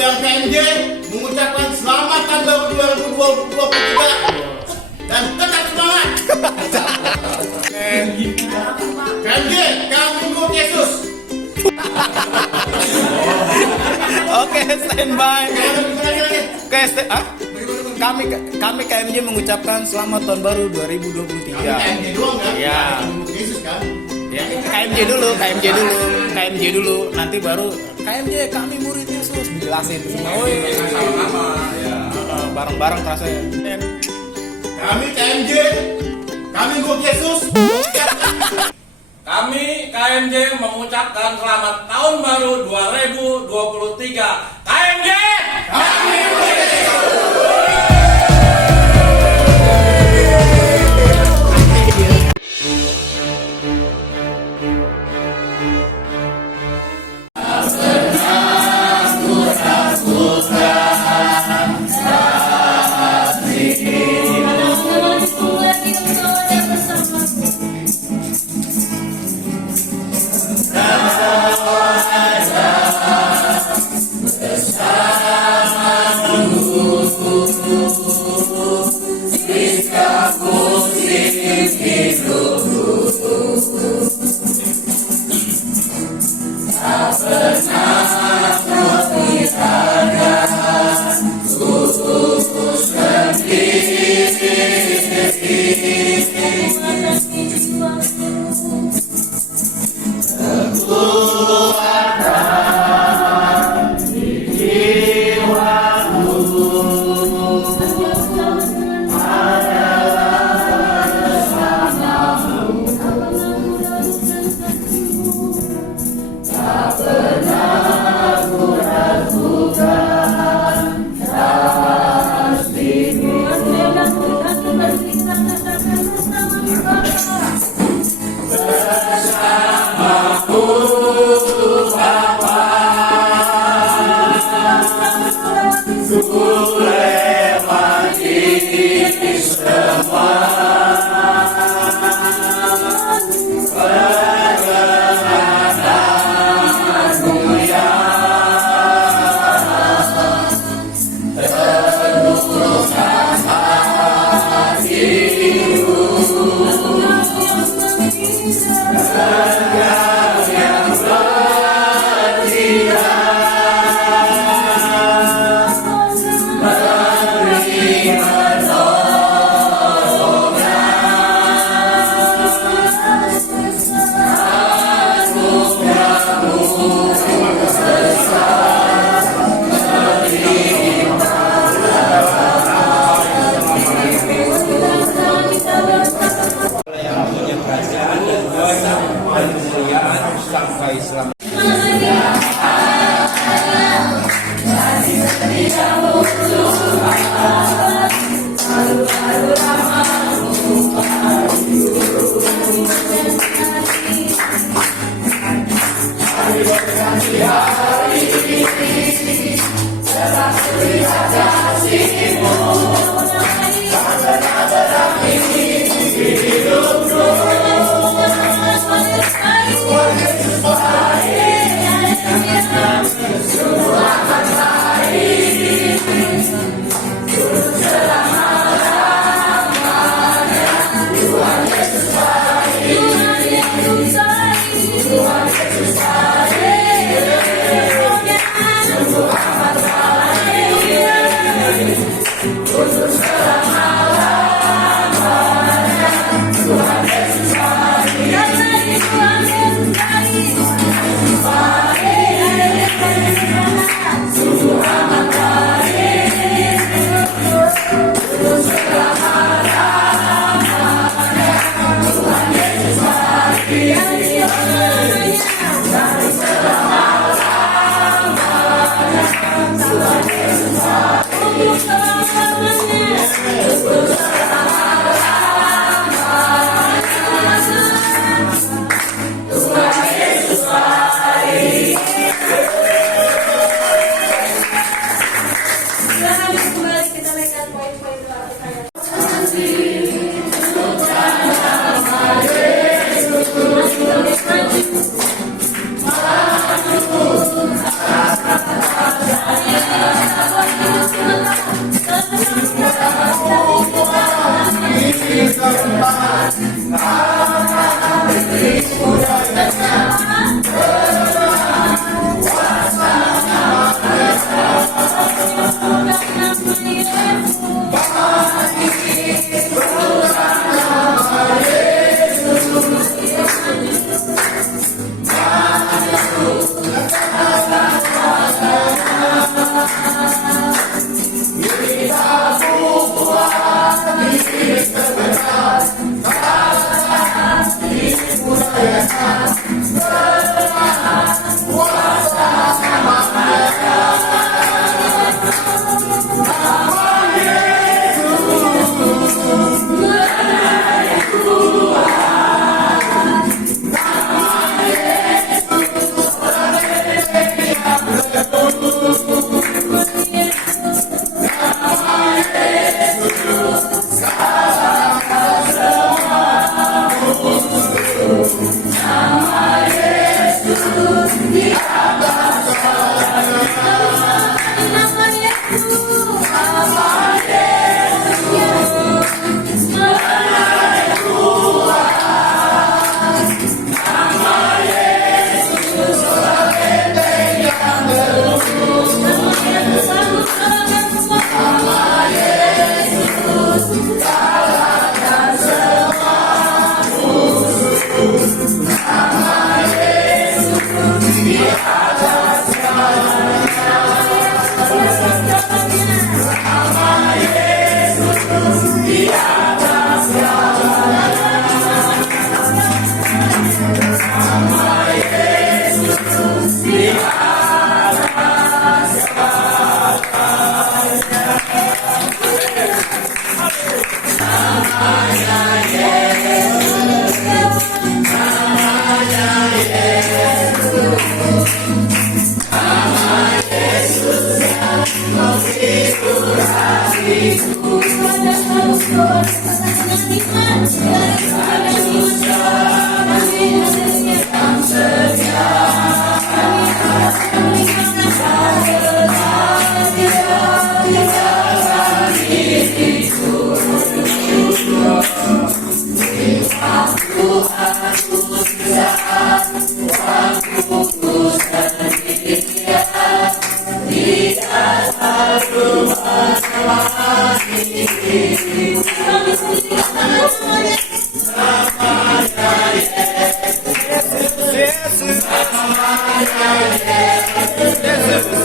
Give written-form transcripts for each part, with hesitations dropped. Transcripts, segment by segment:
dan KMJ mengucapkan selamat tahun baru 2023 dan tetap semangat. KMJ, kamu ikut Yesus. Oke, standby. Oke, kami KMJ mengucapkan selamat tahun baru 2023. KMJ doang kan? Iya. Yesus kan? Ya, KMJ dulu, nanti baru KMJ kami murid Yesus dijelasin semua. Sama-sama ya. Bareng-bareng rasanya. Kami KMJ, kami ikut Yesus. Kami KMJ mengucapkan selamat tahun baru 2023. KMJ! Kami ikut Yesus.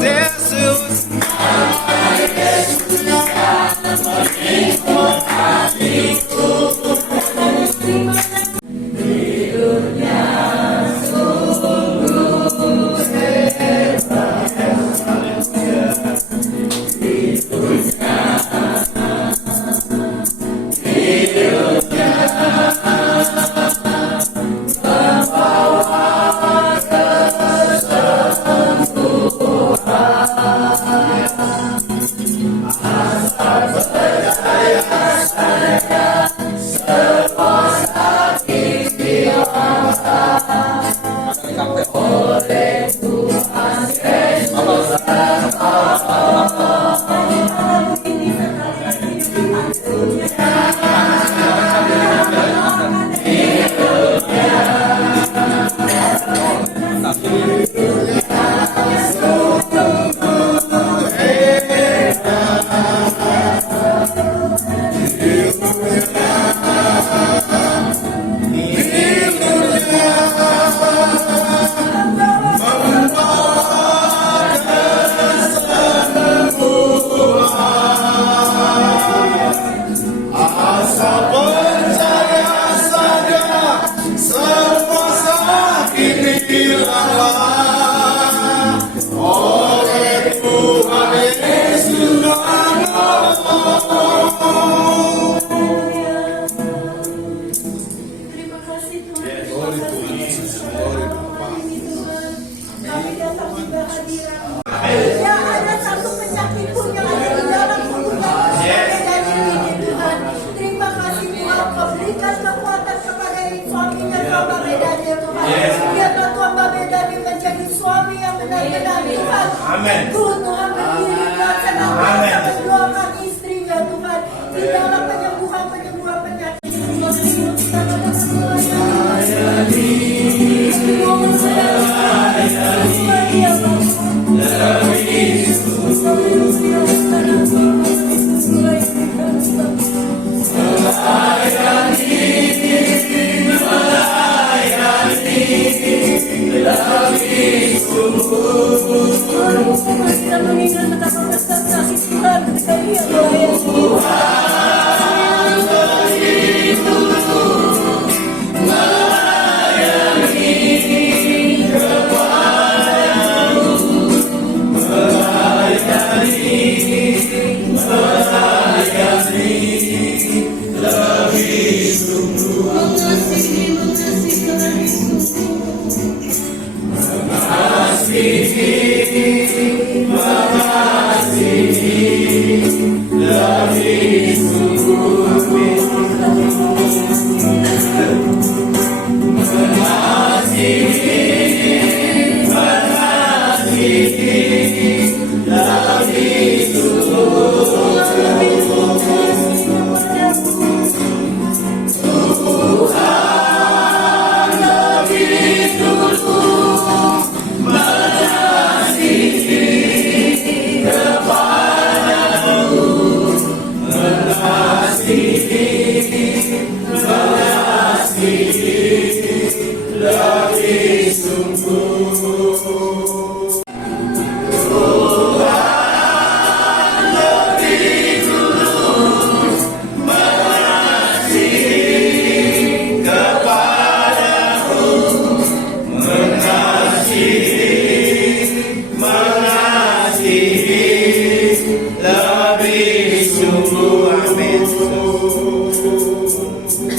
Yesus. Terima kasih Tuhan. Kami datang di kehadiran. Ya ada satu penyakit pun yang ada di dalam tubuh kami dari ini Tuhan. Terima kasih Tuhan. Kau berikan kekuatan kepada suaminya Tuhan bedanya Tuhan. Biarlah Tuhan bedanya menjadi suami yang benar-benar Tuhan. Amin. Tuhan berdiri dan senantiasa mendoakan istrinya Tuhan di dalam penyembuhan penyakit. Kita mengingat betapa besar kasih Tuhan ketika Dia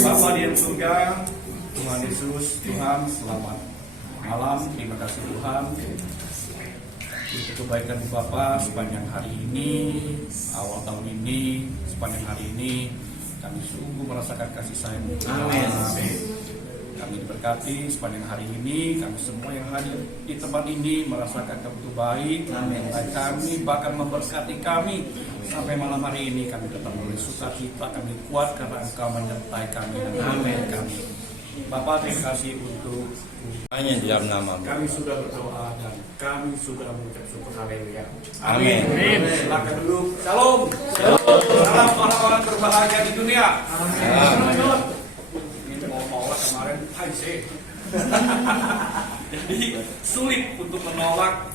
Bapa di dalam surga, Tuhan Yesus, Tuhan selamat malam. Terima kasih Tuhan untuk kebaikan Bapa sepanjang hari ini, awal tahun ini, sepanjang hari ini kami sungguh merasakan kasih sayang Tuhan. Kami diberkati sepanjang hari ini, kami semua yang hadir di tempat ini merasakan kabar baik, menyertai kami, bahkan memberkati kami. Sampai malam hari ini kami tetap boleh sukacita, kami kuat karena Engkau menyertai kami dan menyertai kami. Bapak, terima kasih untuk Hanya di dalam nama kami sudah berdoa dan kami sudah mengucap syukur. Haleluya. Amin. Silakan duduk. Shalom. Salam orang-orang berbahagia di dunia. Ini mau kemarin, hai sih. Jadi sulit untuk menolak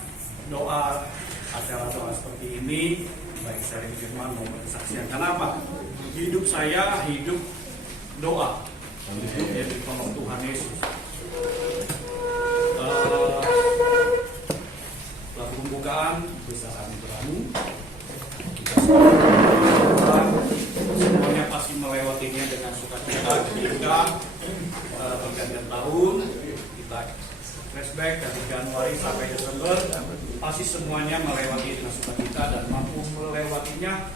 doa, acara doa seperti ini, baik sharing firman maupun kesaksian. Kenapa? Hidup saya hidup doa, hidup yang ditolong Tuhan Yesus. Lagu pembukaan bisa kami beramu. Semuanya pasti melewatinya dengan sukacita ketika pergantian tahun. Kita flashback dari Januari sampai Desember, pasti semuanya melewati dengan sukacita dan mampu melewatinya.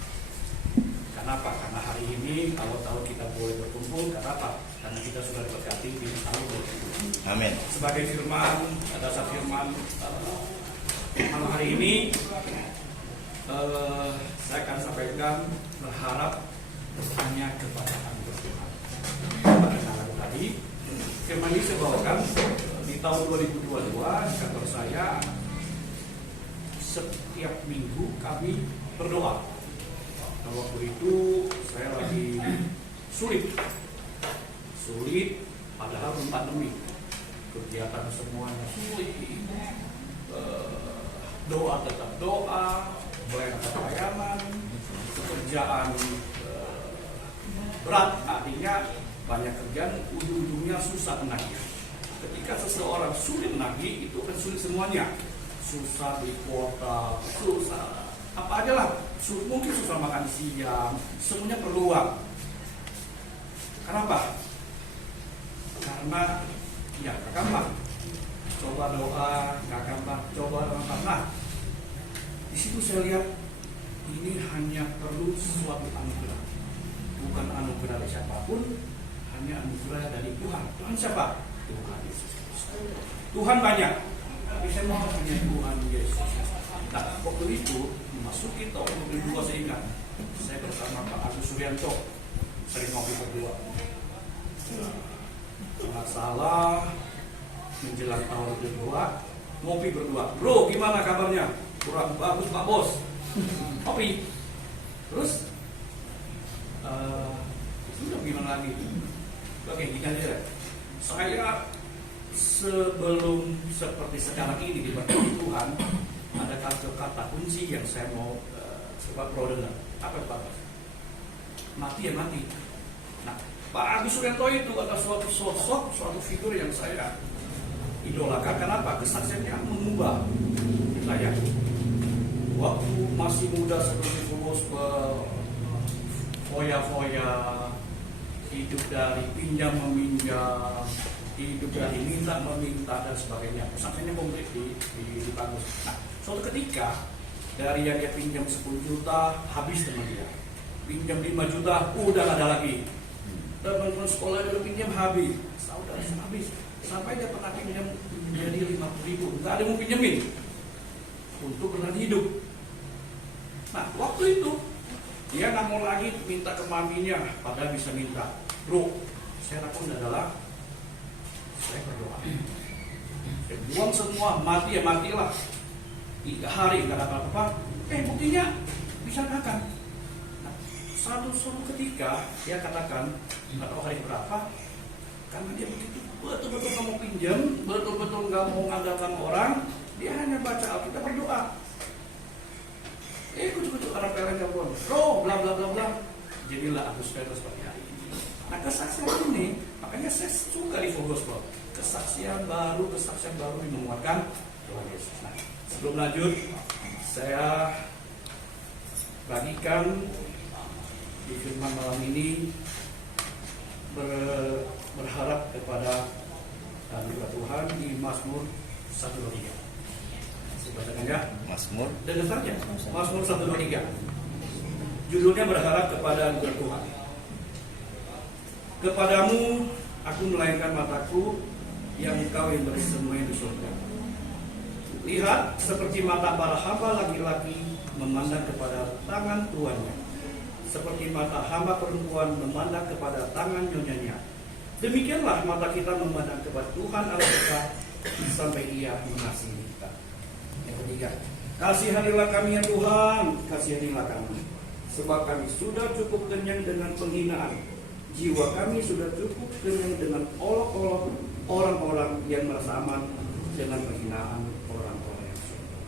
Kenapa? Karena hari ini tahun-tahun kita boleh berkumpul. Kenapa? Karena kita sudah diberkati di tahun 2020. Amin. Sebagai firman, dasar firman malam hari ini, saya akan sampaikan berharap hanya kepada anugerah Tuhan. Pada lagu tadi, firman ini saya bawakan di tahun 2022 di kantor saya. Setiap minggu kami berdoa. Nah, waktu itu saya lagi sulit, padahal belum pandemi, kegiatan semuanya sulit, doa tetap doa, pelayanan, pekerjaan berat, artinya banyak kerjaan, ujung-ujungnya susah menagih. Ketika seseorang sulit menagih, itu kan sulit semuanya, susah di kuota, susah apa aja lah, mungkin susah makan siang, semuanya perlu uang. Kenapa? Karena ya gampang, coba doa, gak gampang, coba gampang. Nah, di situ saya lihat ini hanya perlu suatu anugerah, bukan anugerah dari siapapun, hanya anugerah dari Tuhan. Tuhan siapa? Tuhan Yesus. Tuhan banyak, tapi saya mau hanya Tuhan Yesus. Nah, waktu itu memasuki tahun 2002 saya ingat, saya bersama Pak Agus Suryanto sering ngopi berdua. Nggak salah menjelang tahun kedua ngopi berdua. Bro, gimana kabarnya? Kurang bagus Pak Bos. Ngopi. Terus sudah gimana lagi? Oke, gini aja. Saya sebelum seperti sekarang ini diberkati Tuhan, ada kata kunci yang saya mau coba pro dengar. Apa Pak? Mati ya mati. Nah, Pak Agus Suryanto itu adalah suatu sosok, suatu figur yang saya idolakan. Kenapa? Kesaksiannya mengubah saya. Waktu masih muda seperti gospel, foya-foya, hidup dari pinjam meminjam, hidup dari minta meminta dan sebagainya. Kesaksiannya komplit di Pak Agus. Nah, suatu ketika dari yang dia pinjam 10 juta habis teman dia, pinjam 5 juta udah gak ada lagi, teman-teman sekolah dulu pinjam habis, saudara habis, sampai dia pernah pinjam menjadi 50.000, nggak ada yang mau pinjemin untuk bertahan hidup. Nah, waktu itu dia nggak mau lagi minta ke maminya, padahal bisa minta. Bro, saya lakukan adalah saya berdoa, buang semua, mati ya matilah. 3 hari nggak ada apa-apa, buktinya bisa makan. Nah, suatu ketika dia katakan, nggak tahu hari berapa, karena dia begitu betul-betul nggak mau pinjam, betul-betul nggak mau mengandalkan orang, dia hanya baca Alkitab berdoa. Kucuk-kucuk orang PLN nggak boleh, bla bla bla bla. Jadilah Agus Suryanto seperti hari ini. Nah, kesaksian ini, makanya saya suka di Gospel. Kesaksian baru yang menguatkan Tuhan Yesus. Nah, sebelum lanjut, saya bagikan di firman malam ini berharap kepada anugerah Tuhan di Mazmur 123. Bacakan ya. Mazmur. Dengar saja. Mazmur 123. Judulnya berharap kepada anugerah Tuhan. Kepadamu aku melayangkan mataku, yang engkau yang bersemayam di surga. Lihat, seperti mata para hamba laki-laki memandang kepada tangan tuannya, seperti mata hamba perempuan memandang kepada tangan nyonyanya. Demikianlah mata kita memandang kepada Tuhan Allah kita sampai Ia mengasihi kita. Yang ketiga, kasihanilah kami ya Tuhan, kasihanilah kami, sebab kami sudah cukup kenyang dengan penghinaan. Jiwa kami sudah cukup kenyang dengan olok-olok orang-orang yang merasa aman dengan penghinaan orang-orang yang sombong.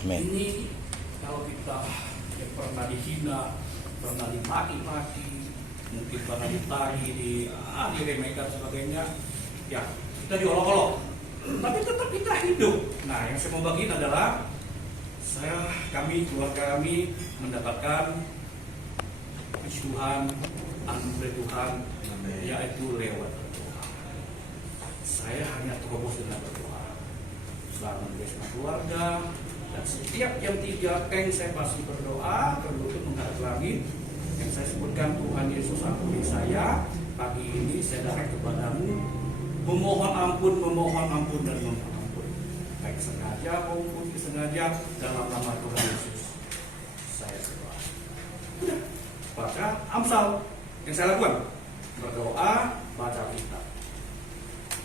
Amin. Ini kalau kita yang pernah dihina, pernah dimaki-maki, mungkin pernah diremehkan sebagainya, ya kita diolok-olok, tapi tetap kita hidup. Nah, yang saya mau bagiin adalah kami, keluarga kami mendapatkan puji Tuhan, anugerah Tuhan, yaitu lewat berdoa. Saya hanya terobos dengan berdoa. Bangun bersama keluarga, dan setiap jam 3 saya pasti berdoa, berlutut menghadap langit. Yang saya sebutkan, Tuhan Yesus ampuni saya. Pagi ini saya datang kepadamu, memohon ampun dan memohon ampun. Baik sengaja maupun disengaja, dalam nama Tuhan Yesus saya berdoa. Baca Amsal yang saya lakukan, berdoa, baca kitab.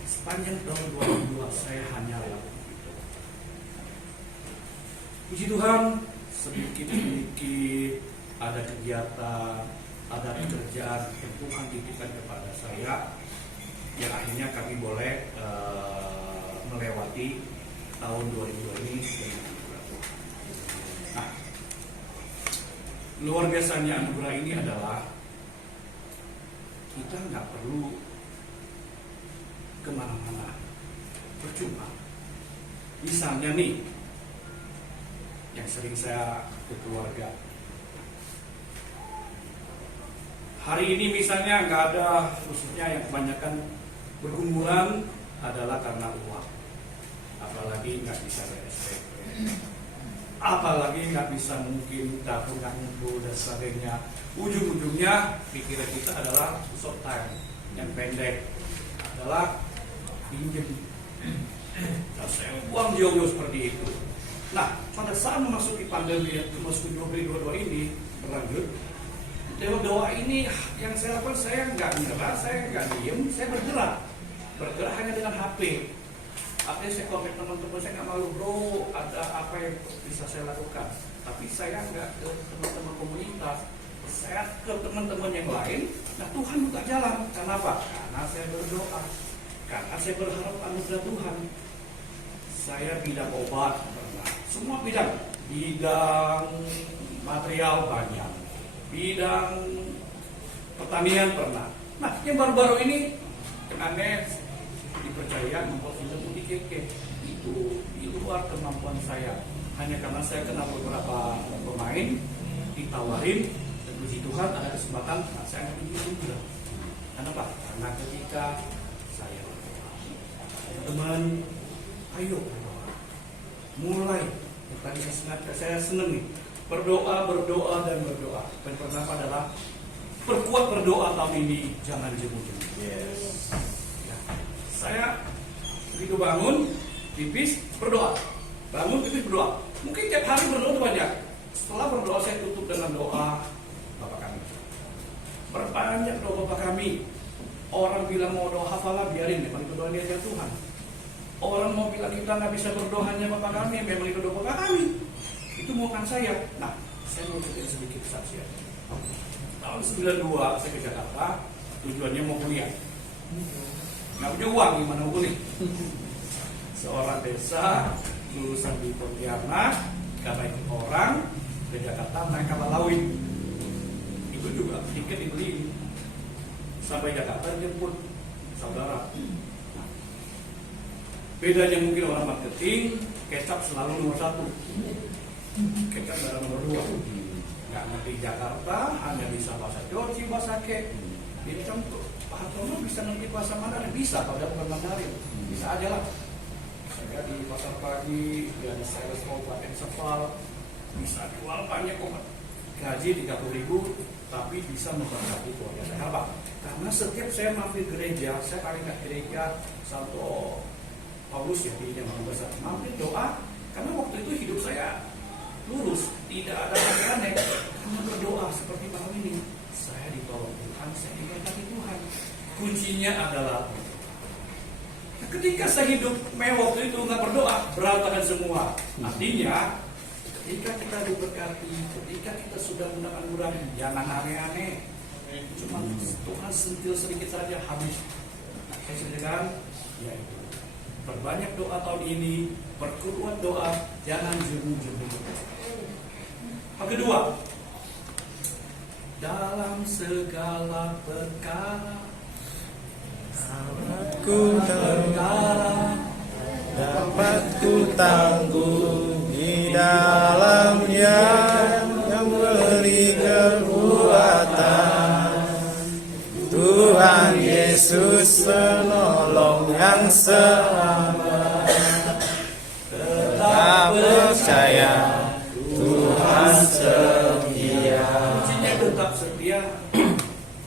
Sepanjang tahun 2002 saya hanya lakukan itu. Puji Tuhan, sedikit ada kegiatan, ada pekerjaan yang Tuhan titipkan kepada saya, yang akhirnya kami boleh melewati tahun 2002 ini dengan anugerah Tuhan. Nah, luar biasanya anugerah ini adalah kita nggak perlu kemana-mana, percuma. Misalnya nih, yang sering saya ke keluarga, hari ini misalnya nggak ada, khususnya yang kebanyakan bergumulan adalah karena uang. Apalagi nggak bisa beres, apalagi nggak bisa mungkin dapur nggak ngumpul dan sebagainya. Ujung-ujungnya pikiran kita adalah short time, yang pendek adalah pinjam. Nah, saya uang jauh-jauh seperti itu. Nah, pada saat memasuki pandemi yang memasuki 2022 ini berlanjut, doa ini yang saya lakukan, saya nggak menyerah, saya nggak diem, saya bergerak hanya dengan HP. Artinya saya kontak teman-teman, saya nggak malu, bro, ada apa yang bisa saya lakukan. Tapi saya nggak ke teman-teman komunitas, saya ke teman-teman yang lain. Nah, Tuhan buka jalan. Kenapa? Karena saya berdoa, karena saya berharap anugerah Tuhan. Saya bidang obat pernah, semua bidang material banyak, bidang pertanian pernah. Nah, yang baru-baru ini aneh dipercaya membuat film keke itu di luar kemampuan saya. Hanya karena saya kenal beberapa pemain, ditawarin, dan puji Tuhan ada kesempatan, nah saya ambil juga. Kenapa? Karena ketika saya teman, ayo berdoa. Mulai, tadi saya senang nih, berdoa. Dan pertama adalah perkuat berdoa tahun ini, jangan jemu-jemu. Yes. Saya begitu bangun, pipis, berdoa. Bangun, pipis, berdoa. Mungkin tiap hari berdoa banyak. Setelah berdoa, saya tutup dengan doa Bapak kami. Berbanyak doa Bapak kami. Orang bilang mau doa hafalah, biarin, memang itu doa dia Tuhan. Orang mau bilang kita nggak bisa berdoa hanya Bapak kami, memang itu doa Bapak kami. Itu bukan saya. Nah, saya mau cerita sedikit kesaksian. Tahun 92 saya ke Jakarta, tujuannya mau kuliah. Nggak punya uang, gimana mau kuliah? Seorang desa lulusan di Pontianak, karena ikut orang ke Jakarta naik kapal laut. Itu juga tiket dibeli. Sampai Jakarta jemput saudara. Bedanya mungkin orang marketing, kecap selalu nomor 1, kecap adalah nomor 2. Nggak ngerti Jakarta, hanya bisa bahasa Joci, bahasa Ke. Jadi contoh, Pak Hartono bisa ngerti bahasa Mandarin, bisa, padahal bukan Mandarin, bisa aja lah. Saya di pasar pagi, dari sales kabupaten Sepal, bisa jual banyak kok. Gaji 30.000, tapi bisa memberkati keluarga saya. Kenapa? Karena setiap saya mampir gereja, saya paling nggak gereja Santo Paulus ya, di yang besar, mampir doa, karena waktu itu hidup saya lurus, tidak ada aneh-aneh, karena berdoa seperti malam ini. Saya ditolong Tuhan, saya diberkati Tuhan. Kuncinya adalah ketika saya hidup waktu itu nggak berdoa, berantakan semua. Artinya ketika kita diberkati, ketika kita sudah mendapat anugerah, jangan aneh-aneh. Cuma Tuhan sentil sedikit saja habis. Saya ceritakan, ya itu Perbanyak doa tahun ini, perkuat doa, jangan jemu-jemu. Yang kedua, dalam segala perkara Ku dapat ku tangguh di dalamnya yang beri kekuatan. Tuhan Yesus penolong yang selamat. Tetap percaya Tuhan setia. kuncinya tetap setia,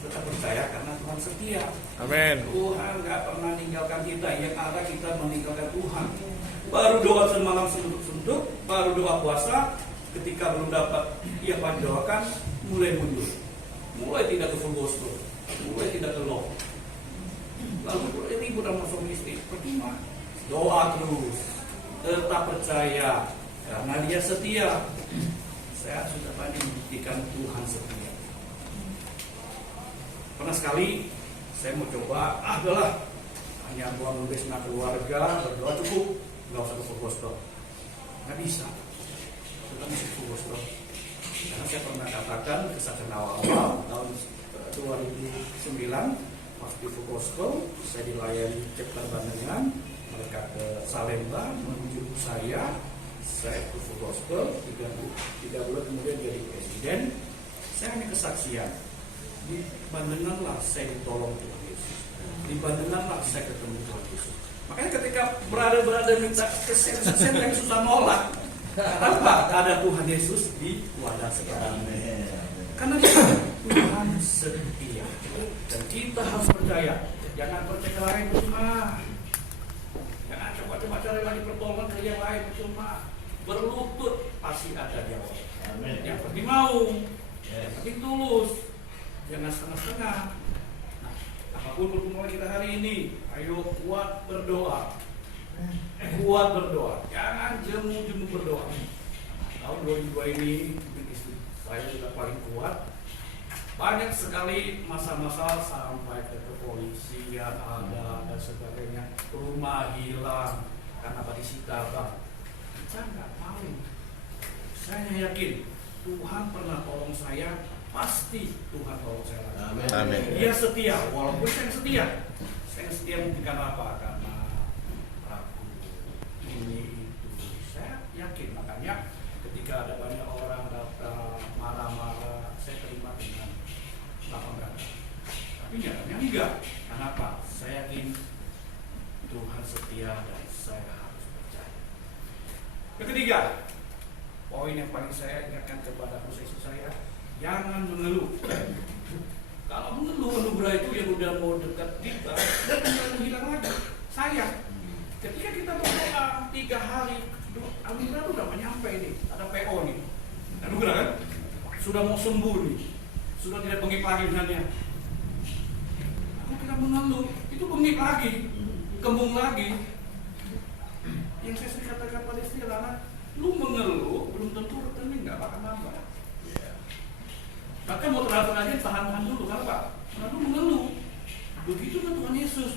tetap percaya karena Tuhan setia. Amin. Tuhan gak pernah meninggalkan kita, yang ada kita meninggalkan Tuhan. Baru doa semalam senduk-senduk, baru doa puasa, ketika belum dapat ia doakan, mulai mundur, mulai tidak ke full gospel, mulai tidak ke law, lalu mulai ribut sama suami istri. Percuma, doa terus, tetap percaya karena dia setia. Saya sudah banyak membuktikan Tuhan setia. Pernah sekali saya mau coba, adalah hanya buang membesna keluarga, berdoa cukup, nggak usah ke full gospel. Nggak bisa, kita mesti full gospel. Karena saya pernah katakan kesaksian awal tahun 2009 pas di full gospel, saya dilayani chapter Bandengan, mereka ke Salemba menuju saya ke full gospel, 3 bulan kemudian jadi presiden. Saya hanya kesaksian. Di Bandengan lah saya ditolong Tuhan Yesus. Di Bandengan lah saya ketemu Tuhan Yesus. Makanya ketika berada minta kesaksian yang susah nolak. Kenapa? Ada Tuhan Yesus di wadah sekarang. Karena Tuhan setia. Dan kita harus percaya. Jangan percaya lain cuma. Jangan coba-coba cari lagi pertolongan ke yang lain cuma. Berlutut pasti ada jawab. Yang penting mau, yang penting tulus. Jangan setengah-setengah. Nah, apapun pertemuan kita hari ini, ayo kuat berdoa. Kuat berdoa. Jangan jemu-jemu berdoa. Tahun 2002 ini saya sudah paling kuat. Banyak sekali masa-masa sampai ke kepolisian ada dan sebagainya. Rumah hilang karena disita bang. Saya nggak mau. Saya yakin Tuhan pernah tolong saya. Pasti Tuhan tolong saya. Amin. Dia setia, walaupun saya setia. Saya setia mungkin karena apa? Karena ragu ini itu. Saya yakin, makanya ketika ada banyak orang datang marah-marah, saya terima dengan lapang dada. Tapi nyatanya enggak. Kenapa? Saya yakin Tuhan setia dan saya harus percaya. Yang ketiga, poin yang paling saya ingatkan kepada proses saya, jangan mengeluh. Kalau mengeluh, anugerah itu yang udah mau dekat kita, dan hilang lagi. Sayang. Ketika kita berdoa 3 hari, anugerah itu udah nyampe nih, ada PO nih. Anugerah kan? Sudah mau sembuh nih, sudah tidak bengek lagi misalnya. Kalau kita mengeluh, itu bengek lagi, kembung lagi. Yang saya sering katakan pada istri adalah, lu mengeluh belum tentu rekening nggak bakal nambah. Maka mau transfer aja tahan-tahan dulu, kenapa? Karena lu mengeluh. Begitu kan Tuhan Yesus.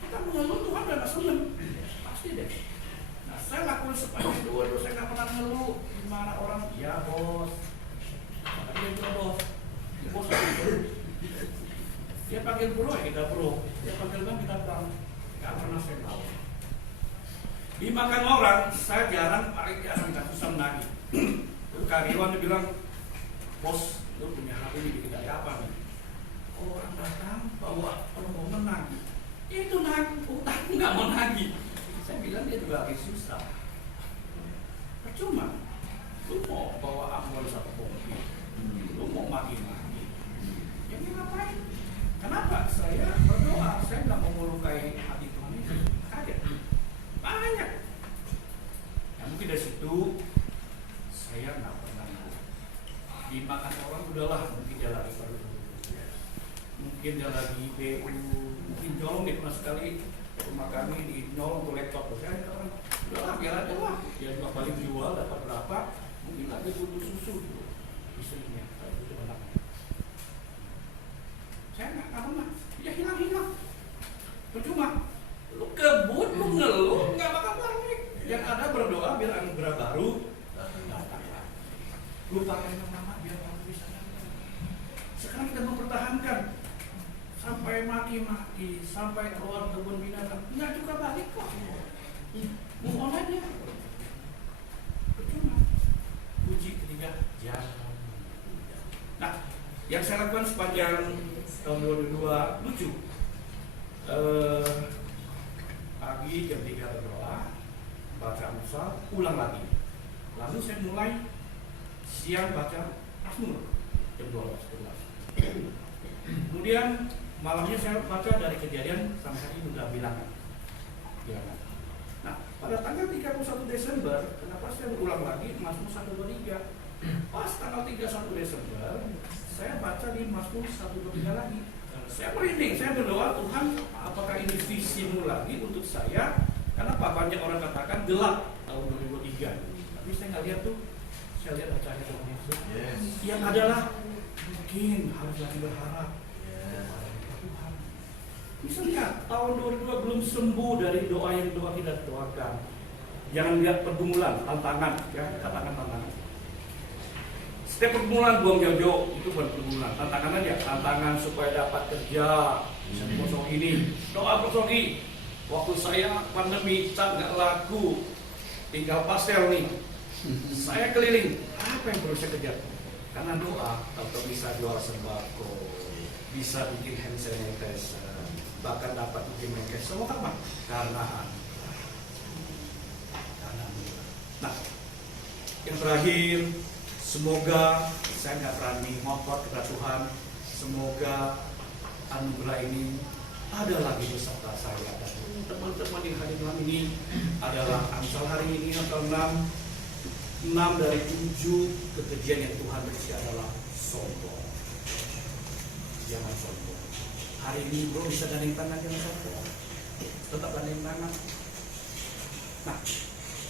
Kita mengeluh Tuhan udah gak seneng. Pasti deh. Nah saya lakuin sepanjang 2 saya gak pernah mengeluh. Gimana orang? Ya bos. Maka dia bilang bos. Bos dia panggil bro ya kita bro. Dia panggil bang kita bang. Gak pernah saya tahu. Dimakan orang, saya paling jarang gak susah menagih. Karyawan dia bilang, bos, lu punya HP ini bikin dari apa nih? Orang datang bawa mau menagih. Itu nagih, utang nggak mau nagih. Saya bilang dia juga lagi susah. Percuma. Lu mau bawa ambulans satu pompi, lu mau magi-magi. Ya ngapain? Kenapa? Saya berdoa, saya nggak mau melukai hati Tuhan itu. Kaget. Banyak. Ya mungkin dari situ saya nggak pernah dimakan orang udahlah, mungkin dia lagi baru, mungkin dia lagi BU, mungkin nyolong nih pernah sekali rumah kami di nyolong tuh laptop, saya orang udahlah biar aja lah, dia juga paling jual dapat berapa, mungkin lagi butuh susu gitu, istrinya, kalau butuh anaknya. Saya nggak pernah, ya hilang, percuma, lu kebut, lu ngeluh. lupakan yang lama biar kamu bisa datang. Sekarang kita mempertahankan sampai maki-maki, sampai keluar kebun binatang, nggak juga balik kok. Mohon aja. Percuma. Puji ketiga, jangan. Nah, yang saya lakukan sepanjang tahun 2022 lucu. Pagi jam 3 berdoa, baca Amsal, ulang lagi. Lalu saya mulai siang baca Mazmur jam 12. Kemudian malamnya saya baca dari Kejadian sampai hari ini udah bilangan. Nah, pada tanggal 31 Desember, kenapa saya ulang lagi Mazmur 123? Pas tanggal 31 Desember, saya baca di Mazmur 123 lagi. Saya merinding, saya berdoa, Tuhan, apakah ini visimu lagi untuk saya? Karena banyak orang katakan gelap tahun 2023. Tapi saya nggak lihat tuh, saya lihat cahaya Tuhan Yesus. Yang adalah mungkin harus lagi berharap. Tuhan. Misalnya tahun 2022 belum sembuh dari doa yang tidak doakan. Jangan lihat pergumulan, tantangan, ya, tantangan. Setiap pergumulan buang jauh-jauh, itu bukan pergumulan, tantangan aja, tantangan supaya dapat kerja, bisa kosong ini, doa kosongi. Waktu saya pandemi nggak laku, tinggal pastel nih, saya keliling, apa yang perlu saya kejar? Karena doa, atau bisa jual sembako, bisa bikin hand sanitizer, bahkan dapat bikin make semua apa? Karena nah, yang terakhir, semoga saya nggak berani ngotot kepada Tuhan. Semoga anugerah ini ada lagi beserta saya dan teman-teman yang hadir malam ini adalah Amsal hari ini atau 6 dari 7 kekejian yang Tuhan beri adalah sombong. Jangan sombong. Hari ini bro bisa gandeng tangan, jangan sombong. Tetap gandeng tangan. Nah,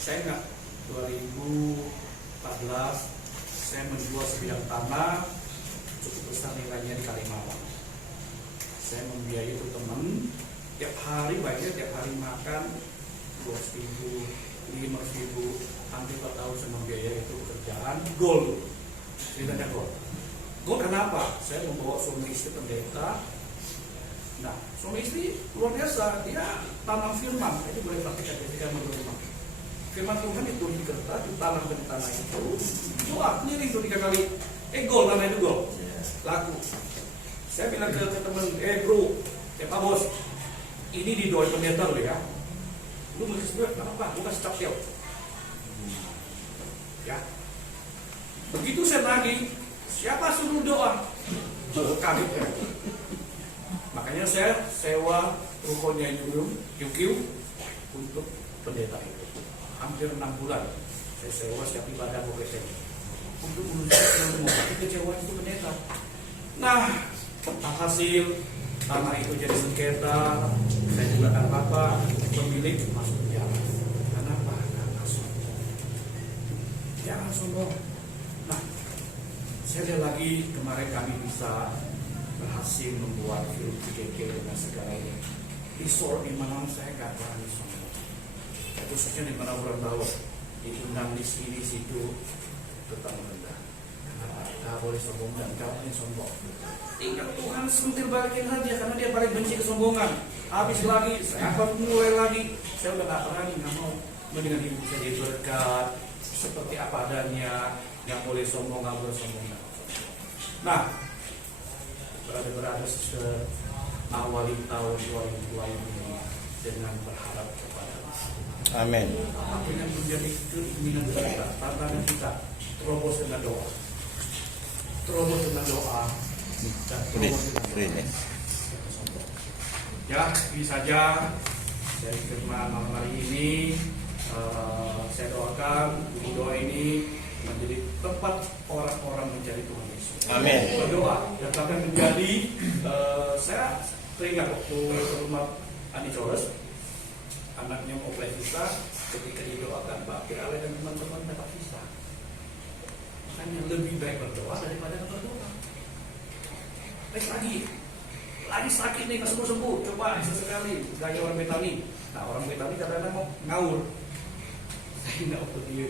saya nggak 2014 saya menjual sebidang tanah cukup besar nilainya di Kalimalang. Saya membiayai itu teman tiap hari, baiknya tiap hari makan 2.000, 5.000, hampir 4 tahun saya membiayai itu pekerjaan gold. Ceritanya gold. Gold kenapa? Saya membawa suami istri pendeta. Nah, suami istri luar biasa, dia tanam firman. Ini boleh praktikkan ketika menurut firman Tuhan itu di kertas, ditanam di tanah itu, doa keliling itu 3 kali. Gol namanya itu gol, laku. Saya bilang ke teman, bro, Pak bos, ini didoain pendeta lo ya. Lu mesti sebut, kenapa? Bukan secap tiap. Ya. Begitu saya nagih, siapa suruh doa? Kaget ya. Makanya saya sewa rukonya UQ untuk pendeta itu. Hampir 6 bulan saya sewa setiap ibadah bokeh untuk urusan ilmu, tapi kecewaan itu pendeta. Nah, hasil tanah itu jadi sengketa. Saya juga kan apa pemilik masuk penjara. Kenapa? Karena sombong. Jangan sombong. Nah, saya lihat lagi kemarin kami bisa berhasil membuat film PKK dengan segala ini. Di Solo di mana saya gak berani sombong. Khususnya di mana orang tahu diundang di sini situ tetap rendah. Kenapa? Gak boleh sombong dan gak boleh sombong. Tinggal Tuhan sentil balikin saja karena dia paling benci kesombongan. Habis lagi, saya akan mulai lagi. Saya udah gak berani, gak mau. Mendingan hidup saya jadi berkat seperti apa adanya. Gak boleh sombong, gak boleh sombong. Nah, berada awali tahun 2002 ini dengan berharap kepada Amin. apa yang menjadi keinginan kita, tantangan kita, terobos dengan doa, dan terobos dengan doa. Ya, ini saja dari firman malam hari ini. Saya doakan doa ini menjadi tempat orang-orang mencari Tuhan Yesus. Amin. Berdoa dan akan menjadi. Saya teringat waktu rumah Ani Chores. Anaknya mau play visa, ketika didoakan Pak Kirale dan teman-teman dapat visa. Makanya lebih baik berdoa daripada berdoa. Baik lagi sakit nih, nggak sembuh-sembuh. Coba sesekali gaya orang Betani. Nah orang Betani kadang-kadang mau ngawur. Saya waktu di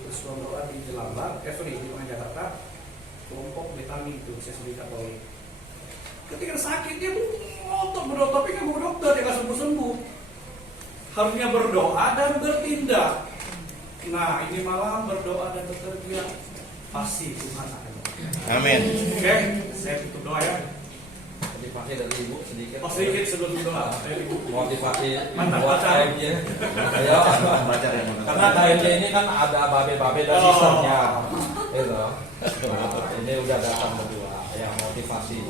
Persatuan Doa di Jelambar, di Jakarta, kelompok Betani itu saya sendiri Katolik. Ketika sakit dia tuh ngotot berdoa, tapi nggak mau dokter, dia nggak sembuh-sembuh. Harusnya berdoa dan bertindak. Nah, ini malam berdoa dan bekerja, pasti Tuhan akan. Amin. Oke, saya tutup doa ya. Motivasi dari ibu sedikit. Oh, sedikit sebelum doa. Motivasi Mantap, buat baca. KMJ. Ayo. Karena KMJ ini kan ada babe-babe dan sisternya. Gitu. Nah, ini udah datang berdua. Ya, motivasi.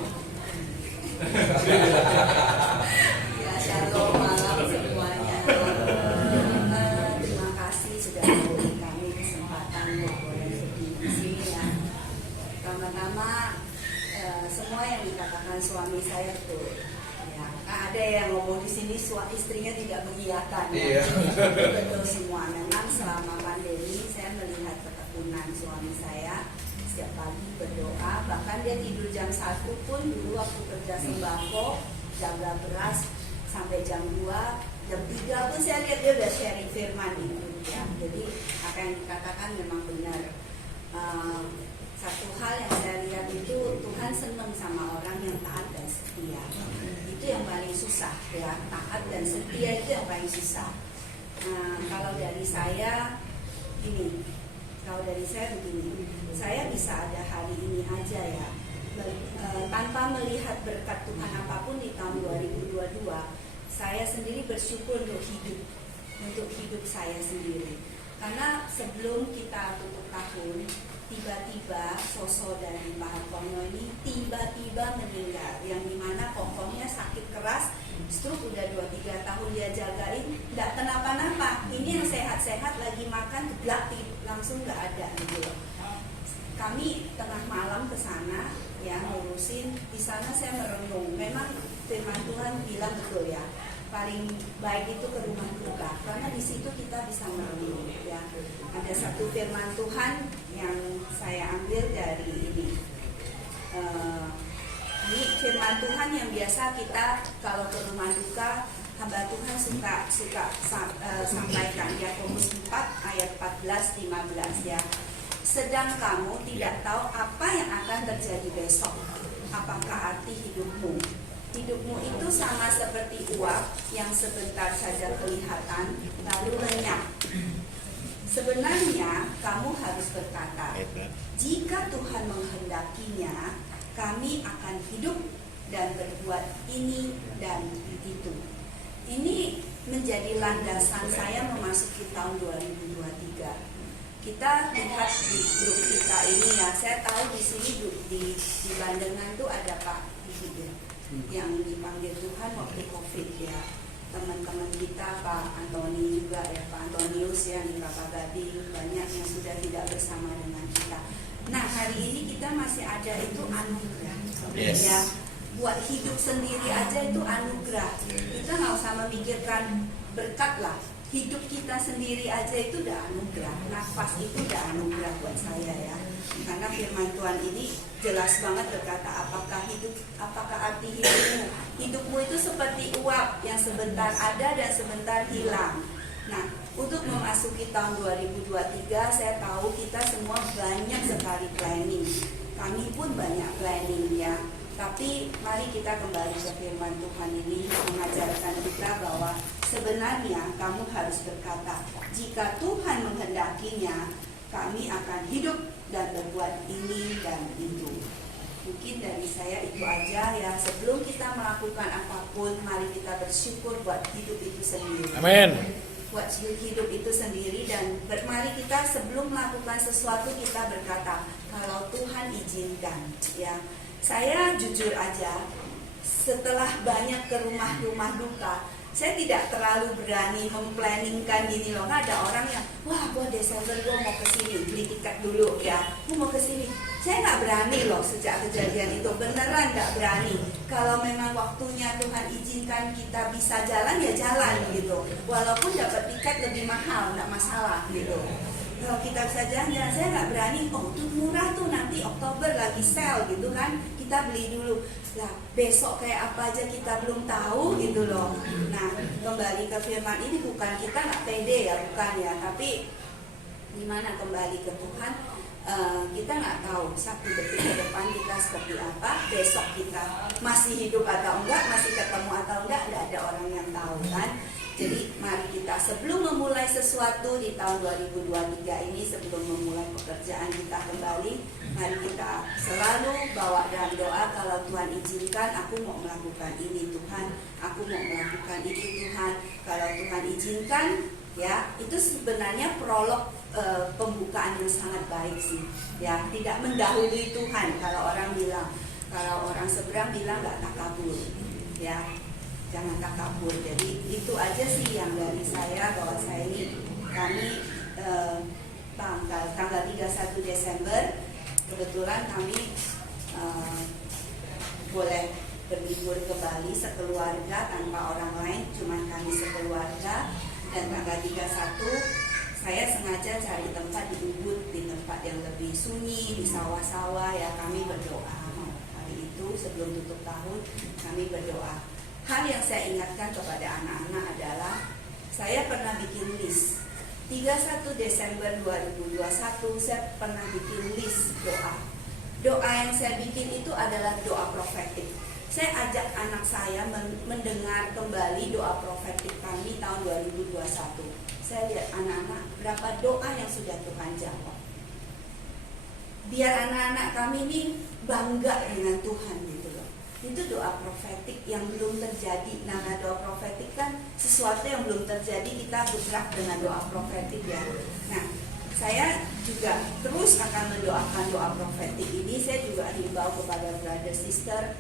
Ya, shalom malam semuanya. Terima kasih sudah memberi kami kesempatan untuk boleh di sini ya. Pertama-tama semua yang dikatakan suami saya betul. Ya, ada yang ngomong di sini istrinya tidak mengiyakan. Ya. Betul semua. Memang selama pandemi saya melihat ketekunan suami saya. Setiap pagi berdoa, bahkan dia tidur jam 1 pun dulu waktu kerja sembako, jaga beras sampai jam 2, jam 3 pun saya lihat dia udah sharing firman itu ya. Jadi apa yang dikatakan memang benar. Satu hal yang saya lihat itu Tuhan senang sama orang yang taat dan setia. Itu yang paling susah ya, taat dan setia itu yang paling susah. Kalau dari saya ini, begini, saya bisa ada hari ini aja ya, tanpa melihat berkat Tuhan apapun di tahun 2022. Saya sendiri bersyukur untuk hidup saya sendiri. Karena sebelum kita tutup tahun, tiba-tiba sosok dari Pak Hartono ini tiba-tiba meninggal, yang dimana kokongnya sakit keras, stroke udah 2-3 tahun dia jagain, nggak kenapa-napa. Ini yang sehat-sehat lagi makan, geblak langsung nggak ada gitu. Kami tengah malam ke sana ya ngurusin, di sana saya merenung. Memang firman Tuhan bilang betul ya, paling baik itu ke rumah duka, karena di situ kita bisa merenung ya. Ada satu firman Tuhan yang saya ambil dari ini. Ini firman Tuhan yang biasa kita kalau ke rumah duka, hamba Tuhan suka sampaikan, Yakobus 4 ayat 14-15 ya. Sedang kamu tidak tahu apa yang akan terjadi besok. Apakah arti hidupmu? Hidupmu itu sama seperti uap yang sebentar saja kelihatan lalu lenyap. Sebenarnya kamu harus berkata, jika Tuhan menghendakinya, kami akan hidup dan berbuat ini dan itu. Ini menjadi landasan saya memasuki tahun 2023. Kita lihat di grup kita ini ya, saya tahu di sini di Bandengan tuh ada Pak Didi yang dipanggil Tuhan waktu COVID ya. Teman-teman kita Pak Antoni juga ya, Pak Antonius ya, di Bapak Gading, banyak yang sudah tidak bersama dengan kita. Nah hari ini kita masih ada, itu anugerah. Yes. Ya, buat hidup sendiri aja itu anugerah. Kita nggak usah memikirkan berkat lah. Hidup kita sendiri aja itu udah anugerah. Nafas itu udah anugerah buat saya ya. Karena firman Tuhan ini jelas banget berkata, apakah arti hidupmu? Hidupmu itu seperti uap yang sebentar ada dan sebentar hilang. Nah, untuk memasuki tahun 2023, saya tahu kita semua banyak sekali planning. Kami pun banyak planning ya. Tapi mari kita kembali ke firman Tuhan ini mengajarkan kita bahwa sebenarnya kamu harus berkata, jika Tuhan menghendakinya, kami akan hidup dan berbuat ini dan itu. Mungkin dari saya itu aja ya. Sebelum kita melakukan apapun, mari kita bersyukur buat hidup itu sendiri. Amin. Buat hidup itu sendiri, dan mari kita sebelum melakukan sesuatu kita berkata, kalau Tuhan izinkan ya. Saya jujur aja, setelah banyak ke rumah-rumah duka, saya tidak terlalu berani memplanningkan gini loh. Ada orang yang, wah gue Desember gue mau kesini, beli tiket dulu ya, gue mau kesini. Saya nggak berani loh sejak kejadian itu, beneran nggak berani. Kalau memang waktunya Tuhan izinkan kita bisa jalan ya jalan gitu. Walaupun dapat tiket lebih mahal, nggak masalah gitu. Kalau kita bisa jalan-jalan, saya nggak berani, oh itu murah tuh nanti nanti Oktober lagi sale gitu kan, kita beli dulu. Lah besok kayak apa aja kita belum tahu gitu loh. Nah kembali ke firman ini, bukan kita nggak pede ya, bukan ya, tapi gimana kembali ke Tuhan. Kita nggak tahu satu detik ke depan kita seperti apa, besok kita masih hidup atau enggak, masih ketemu atau enggak ada orang yang tahu kan. Jadi mari kita sebelum memulai sesuatu di tahun 2023 ini, sebelum memulai pekerjaan kita kembali, mari kita selalu bawa dalam doa, kalau Tuhan izinkan aku mau melakukan ini Tuhan, aku mau melakukan itu Tuhan. Kalau Tuhan izinkan, ya itu sebenarnya prolog pembukaan yang sangat baik sih, ya tidak mendahului Tuhan. Kalau orang bilang, kalau orang seberang bilang nggak takabur, ya jangan takabur. Jadi itu aja sih yang dari saya, bahwa saya ini kami tanggal 31 Desember kebetulan kami boleh berlibur ke Bali sekeluarga tanpa orang lain, cuman kami sekeluarga. Dan tanggal 31 saya sengaja cari tempat di Ubud, di tempat yang lebih sunyi, di sawah-sawah, ya kami berdoa. Hari itu sebelum tutup tahun kami berdoa. Hal yang saya ingatkan kepada anak-anak adalah saya pernah bikin list 31 Desember 2021, saya pernah bikin list doa. Doa yang saya bikin itu adalah doa profetik. Saya ajak anak saya mendengar kembali doa profetik kami tahun 2021. Saya lihat anak-anak berapa doa yang sudah Tuhan jawab. Biar anak-anak kami ini bangga dengan Tuhan gitu loh. Itu doa profetik yang belum terjadi. Nah, doa profetik kan sesuatu yang belum terjadi, kita bergerak dengan doa profetik ya. Nah, saya juga terus akan mendoakan doa profetik ini. Saya juga himbau kepada brother sister,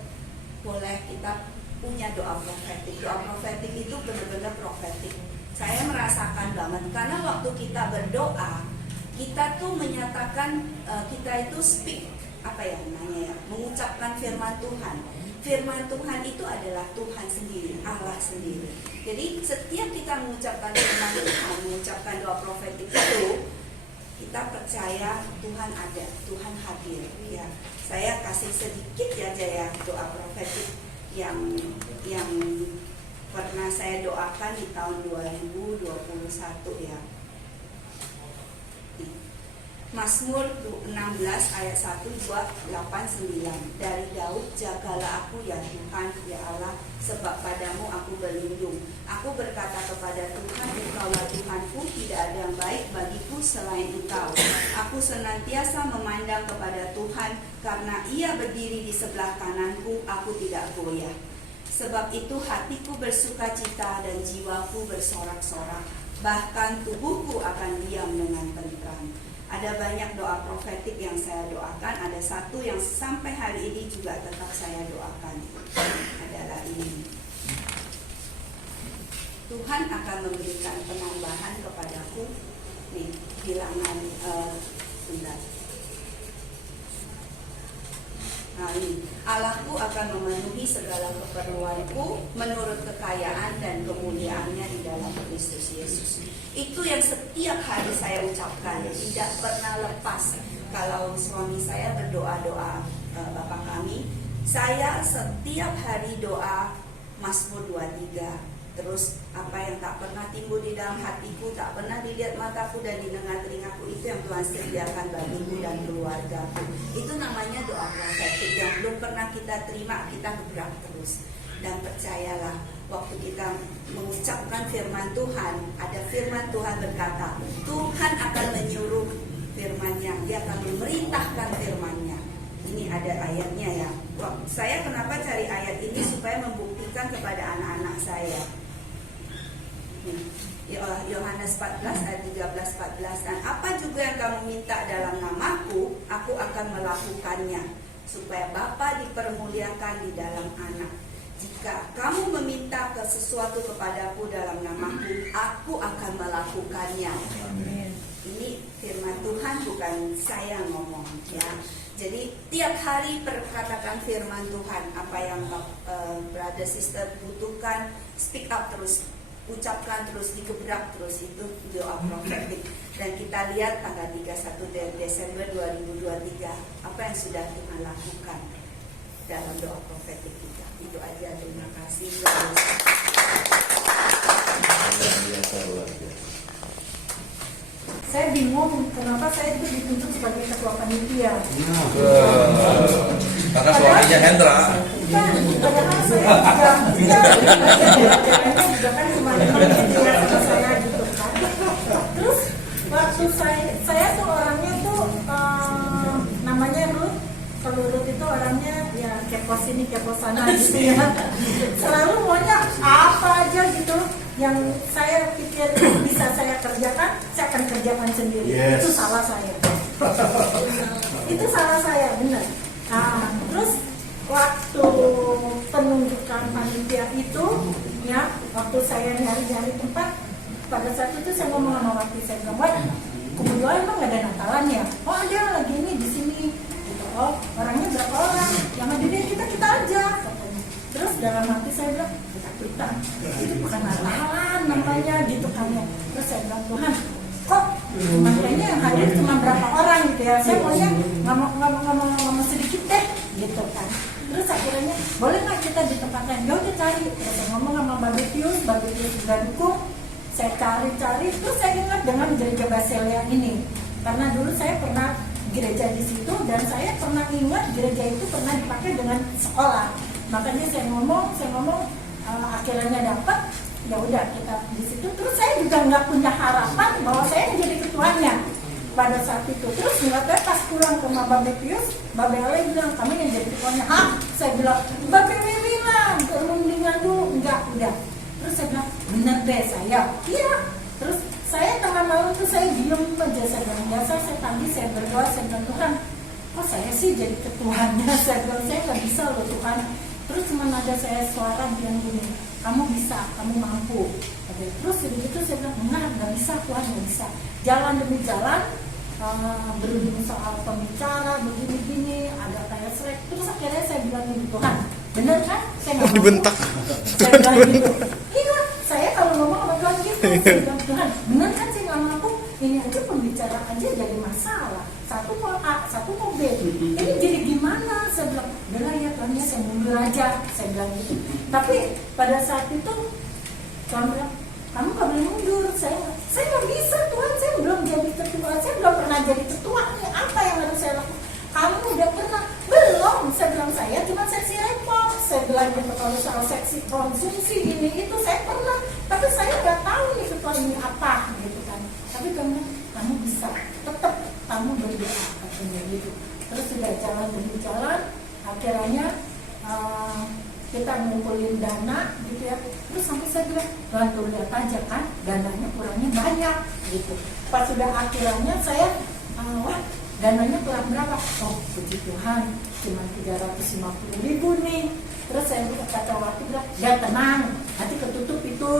boleh kita punya doa profetik. Doa profetik itu benar-benar profetik. Saya merasakan banget, karena waktu kita berdoa, kita tuh menyatakan, kita itu speak, apa ya namanya ya, mengucapkan firman Tuhan. Firman Tuhan itu adalah Tuhan sendiri, Allah sendiri. Jadi setiap kita mengucapkan firman Tuhan, mengucapkan doa profetik itu, kita percaya Tuhan ada, Tuhan hadir. Ya, saya kasih sedikit aja ya doa profetik yang pernah saya doakan di tahun 2021 ya. Mazmur 16 ayat 1, 2, 8, 9. Dari Daud, jagalah aku ya Tuhan, ya Allah, sebab padamu aku berlindung. Aku berkata kepada Tuhan, Engkaulah Tuhanku, tidak ada yang baik bagiku selain Engkau. Aku senantiasa memandang kepada Tuhan, karena Ia berdiri di sebelah kananku, aku tidak goyah. Sebab itu hatiku bersukacita dan jiwaku bersorak-sorak, bahkan tubuhku akan diam dengan tentram. Ada banyak doa profetik yang saya doakan. Ada satu yang sampai hari ini juga tetap saya doakan, adalah ini. Tuhan akan memberikan penambahan kepadaku. Nih, bilangan sebentar. Nah, ini. Allahku akan memenuhi segala keperluanku menurut kekayaan dan kemuliaannya di dalam Kristus Yesus. Itu yang setiap hari saya ucapkan, tidak pernah lepas. Kalau suami saya berdoa-doa, Bapak kami, saya setiap hari doa Mazmur 23. Terus apa yang tak pernah timbul di dalam hatiku, tak pernah dilihat mataku dan didengar telingaku, itu yang Tuhan sediakan bagiku dan keluargaku. Itu namanya doa profetik yang belum pernah kita terima, kita gerak terus. Dan percayalah, waktu kita mengucapkan firman Tuhan, ada firman Tuhan berkata, Tuhan akan menyuruh firman-Nya, Dia akan memerintahkan firman-Nya. Ini ada ayatnya ya. Saya kenapa cari ayat ini, supaya membuktikan kepada anak-anak saya. Yohanes 14 ayat 13-14. Dan apa juga yang kamu minta dalam namaku, aku akan melakukannya, supaya Bapa dipermuliakan di dalam anak. Jika kamu meminta sesuatu kepadaku dalam namaku, aku akan melakukannya. Amin. Ini firman Tuhan, bukan saya ngomong ya. Jadi tiap hari perkatakan firman Tuhan. Apa yang brother sister butuhkan, speak up terus. ucapkan terus, digebrak terus, itu doa profetik. Dan kita lihat tanggal 31 Desember 2023 apa yang sudah Tuhan lakukan dalam doa profetik kita. Itu aja, terima kasih. Saya bingung kenapa saya itu ditunjuk sebagai ketua panitia. Karena suaminya Hendra. Kan, padahal saya juga kan cuma panitia sama saya gitu kan. Terus waktu saya tuh orangnya tuh namanya Ruth. Kalau Ruth itu orangnya ya kepo sini kepo sana gitu ya. Selalu maunya apa aja gitu yang saya pikir bisa saya kerjakan, saya akan kerjakan sendiri. Yes. Itu salah saya. Itu salah saya, benar. Nah, terus waktu penunjukan panitia itu, ya, waktu saya nyari-nyari tempat, pada saat itu saya ngomong sama waktu saya bilang, "Wah, kebetulan emang nggak ada Natalan ya? Oh ada lagi ini di sini." Gitu. Oh, orangnya berapa orang? Yang ada deh kita aja. Katanya. Terus dalam hati saya bilang, kita itu bukan Natalan namanya gitu kan ya. Terus saya bilang, Tuhan, kok makanya yang hadir cuma berapa orang gitu ya? Saya maunya ngomong sedikit deh gitu kan. Terus akhirnya boleh nggak kita di tempat lain? Ya udah cari. Terus saya ngomong sama Mbak Betius juga dukung. Saya cari, terus saya ingat dengan gereja Basilia ini, karena dulu saya pernah gereja di situ dan saya pernah ingat gereja itu pernah dipakai dengan sekolah. Makanya saya ngomong akhirnya dapat. Ya udah kita di situ. Terus saya juga nggak punya harapan bahwa saya menjadi ketuanya pada saat itu. Terus nggak tahu pas pulang ke Mbak Betius, Mbak Bele bilang kami yang jadi ketuanya. Saya bilang Mbak Bele bilang perundingan dulu, enggak udah. Terus saya bilang benar deh saya. Iya. Terus saya tengah malam tuh saya diem aja, saya bilang biasa saya pagi saya berdoa, saya bilang Tuhan, kok saya sih jadi ketuanya? Saya bilang saya nggak bisa loh Tuhan. Terus cuma ada saya suara bilang gini, kamu bisa, kamu mampu. Terus begitu saya bilang benar, nggak bisa Tuhan, nggak bisa. Jalan demi jalan, berunding soal pembicara begini-gini, ada kayak srek. Terus akhirnya saya bilang ini Tuhan, benar kan? Saya nggak dibentak. Saya bilang gitu. Iya, saya kalau ngomong sama Tuhan gitu, saya bilang Tuhan, benar kan saya nggak mampu? Ini aja pembicara aja jadi masalah. Satu mau A, satu mau B. Ini jadi gimana? Saya bilang, udah ya Tuhan ya, saya mundur aja. Saya bilang gitu. Tapi pada saat itu Tuhan bilang, kamu nggak boleh mundur. Saya nggak bisa Tuhan, saya belum jadi ketua, saya belum pernah jadi ketua. Apa yang harus saya lakukan? Kamu udah pernah? Belum. Saya bilang saya cuma seksi repot. Saya bilang gitu kalau soal seksi konsumsi ini itu saya pernah, tapi saya nggak tahu nih ketua ini apa gitu kan. Tapi kamu bisa, tetap kamu berdoa katanya gitu. Terus sudah jalan demi jalan, akhirnya kita ngumpulin dana gitu ya. Terus sampai saya bilang, Tuhan tuh lihat aja kan, dananya kurangnya banyak gitu. Pas sudah akhirnya saya, wah dananya kurang berapa? Oh puji Tuhan, cuma 350.000 nih. Terus saya kata waktu bilang, ya tenang, nanti ketutup itu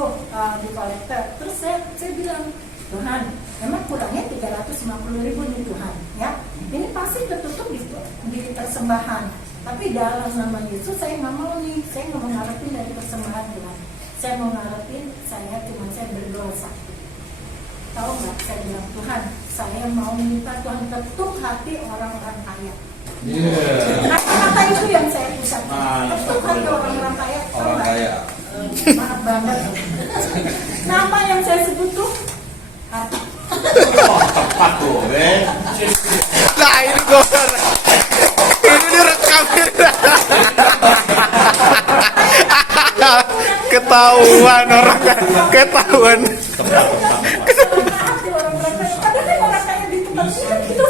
di kolektor. Terus saya bilang, Tuhan, memang kurangnya 350.000 nih Tuhan, ya. Ini pasti ketutup di persembahan. Tapi dalam nama Yesus saya nggak mau nih, saya nggak mau ngarepin dari persembahan Tuhan. Saya mau ngarepin, saya berdoa satu. Tahu nggak? Saya bilang Tuhan, saya mau minta Tuhan ketuk hati orang-orang kaya. Kata-kata itu yang saya pusat. Ketuk hati orang-orang kaya. Orang kaya. Maaf banget. Nama yang saya sebut tuh Tepat tuh, Nah ini gue ini direkam. Ketahuan orang, ketahuan.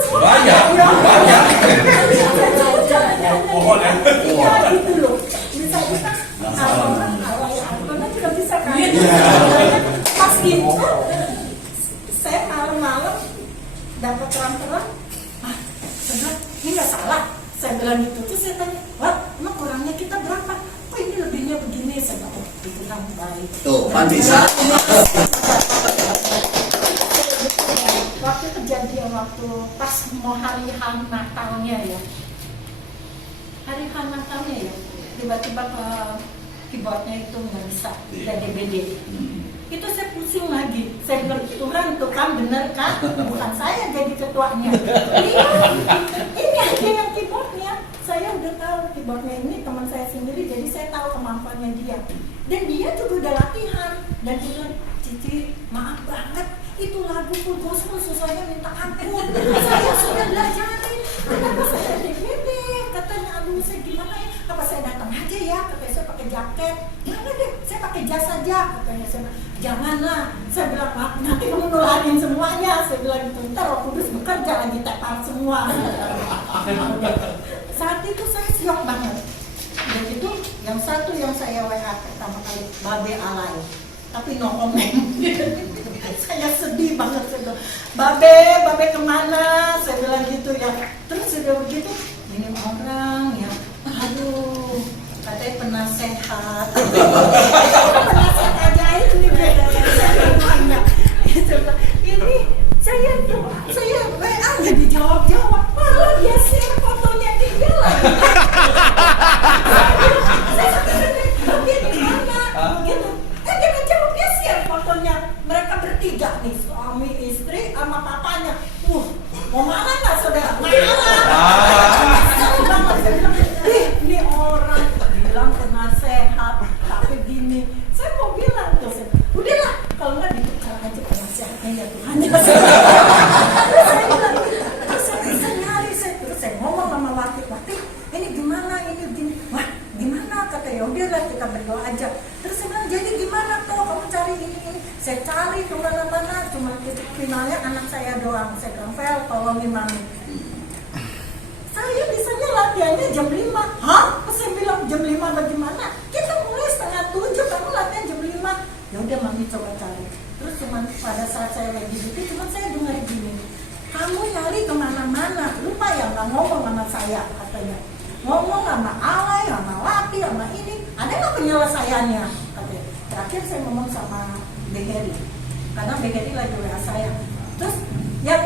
Banyak. Pohon ya. Iya gitu loh. Bisa kita tidak bisa kan. Pas gitu saya malam-malam dapat terang-terang. Saya ini nggak salah. Saya bilang gitu. Terus saya tanya, wah emang kurangnya kita berapa? Kok ini lebihnya begini? Saya bilang, oh itu kan baik. Tuh, kan bisa. Waktu kejadian waktu pas mau hari Natalnya ya, hari Natalnya ya, tiba-tiba ke keyboardnya itu nggak bisa, udah DBD. Itu saya pusing lagi. Saya bilang, Tuhan, tuh kan bener kan? Bukan saya jadi ketuanya. Ini aja yang keyboardnya. Saya udah tahu keyboardnya ini teman saya sendiri, jadi saya tahu kemampuannya dia. Dan dia juga udah latihan. Dan dia bilang, Cici, maaf banget, itu lagu full gospel susahnya minta ampun. Saya sudah belajarin. Kenapa saya pede? Katanya, aduh saya gimana ya? Apa saya datang aja ya? Katanya saya pakai jaket. Jangan deh, saya pakai jas saja. Katanya saya, janganlah. Saya bilang, maaf, nanti kamu nularin semuanya. Saya bilang gitu, ntar Roh Kudus bekerja lagi tepar semua. Saat itu saya syok banget. Dan itu yang satu yang saya WA pertama kali, Babe alay. Tapi no comment. Saya sedih banget. Saya bilang, Babe kemana? Saya bilang gitu ya. Terus sudah begitu, ini orang ya, aduh, katanya penasehat. Penasehat ajaib nih, ini saya WA nggak dijawab. Malah dia share fotonya dia lagi. Saya dia di mana? Gitu. Dia menjawab, dia share fotonya mereka bertiga nih, suami, istri, sama papanya. Mau marah nggak saudara? Marah. Saya banget, saya bilang, ini orang bilang penasehat, tapi gini. Saya mau bilang tuh, udahlah, kalau nggak ditukar aja penasehatnya ya Tuhan. Terus saya bilang, terus saya bisa nyari, terus saya ngomong sama Wati, ini gimana, ini gini. Wah, gimana? Kata ya udahlah kita berdoa aja. Terus saya bilang, jadi gimana tuh kamu cari ini? Saya cari kemana-mana, cuma titik finalnya anak saya doang. Saya bilang, Vel, tolongin mami. Saya bisanya latihannya jam 5. Hah? Saya bilang jam 5 bagaimana? Kita mulai 6:30, kamu latihan jam 5. Ya udah mami coba cari. Terus cuman pada saat saya lagi gitu, cuma saya dengar gini, kamu nyari kemana-mana, lupa ya nggak ngomong sama saya katanya. Ngomong sama alay, sama laki, sama ini, ada nggak penyelesaiannya? Katanya. Terakhir saya ngomong sama Beheri, karena Beheri lagi WA saya. Terus yang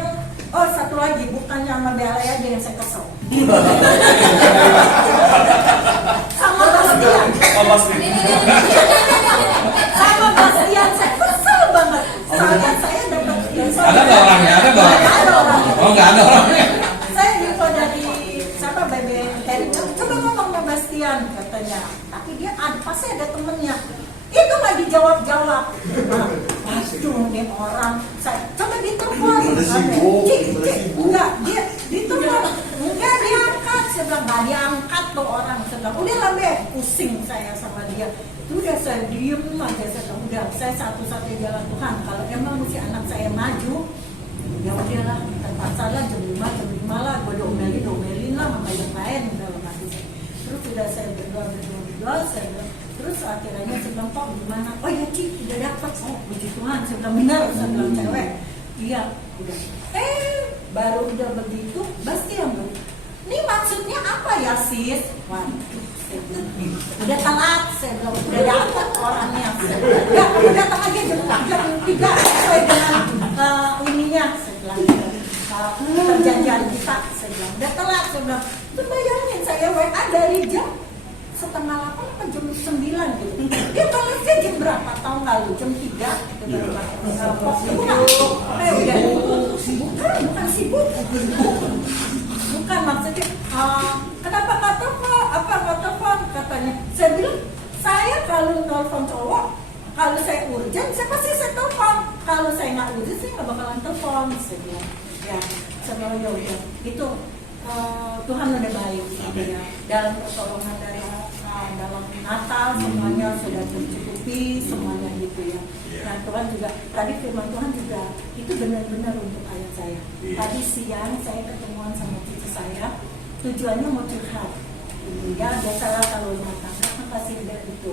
satu lagi, bukannya sama Bella aja yang saya kesel. Sama Bastian. Sama Bastian saya kesel banget. Soalnya saya dapat info. Ada nggak orangnya? Ada nggak? Ada orangnya. Oh, nggak ada orangnya. Saya info dari siapa Heri, coba ngomong sama Bastian katanya. Tapi dia pasti ada temennya. Itu nggak dijawab-jawab. Aduh, nih orang. Saya coba ditelepon. Enggak, dia ditelepon. Enggak diangkat. Saya bilang nggak diangkat tuh orang. Saya bilang udah lah Be, pusing saya sama dia. Itu udah saya diem aja. Saya bilang udah, saya satu-satunya jalan Tuhan. Kalau emang mesti anak saya maju, ya udahlah, terpaksa lah jam 5 lah. Gue domelin lah sama yang lain dalam hati saya. Terus udah saya berdoa, saya bilang. Terus akhirnya saya bilang, Pak gimana? Oh ya Ci, udah dapet. Oh puji Tuhan, saya bilang benar, saya bilang cewek. Iya, udah. Baru udah begitu, Bastian bilang, ini maksudnya apa ya sis? Waduh, saya bilang, udah telat, saya bilang, udah dapet orangnya. Ya, kamu datang aja jam 3 sesuai dengan ininya, saya bilang. Perjanjian kita, saya bilang, udah telat, saya bilang. Itu bayangin, saya WA dari jam 7:30 atau jam 9 gitu. Dia balasnya jam berapa tahun lalu? Jam 3 gitu. Bukan sibuk. Bukan maksudnya kenapa nggak telepon katanya. Saya bilang, saya kalau telepon cowok, kalau saya urgent, saya pasti saya telepon. Kalau saya nggak urgent, saya nggak bakalan telepon. Saya bilang, ya, saya bilang ya udah. Itu Tuhan udah baik ya. Dalam pertolongan dari dalam Natal semuanya sudah tercukupi semuanya gitu ya. Nah Tuhan juga tadi firman Tuhan juga itu benar-benar untuk ayah saya. Tadi siang saya ketemuan sama cucu saya, tujuannya mau curhat. Ya biasalah kalau rumah tangga kan pasti ada itu.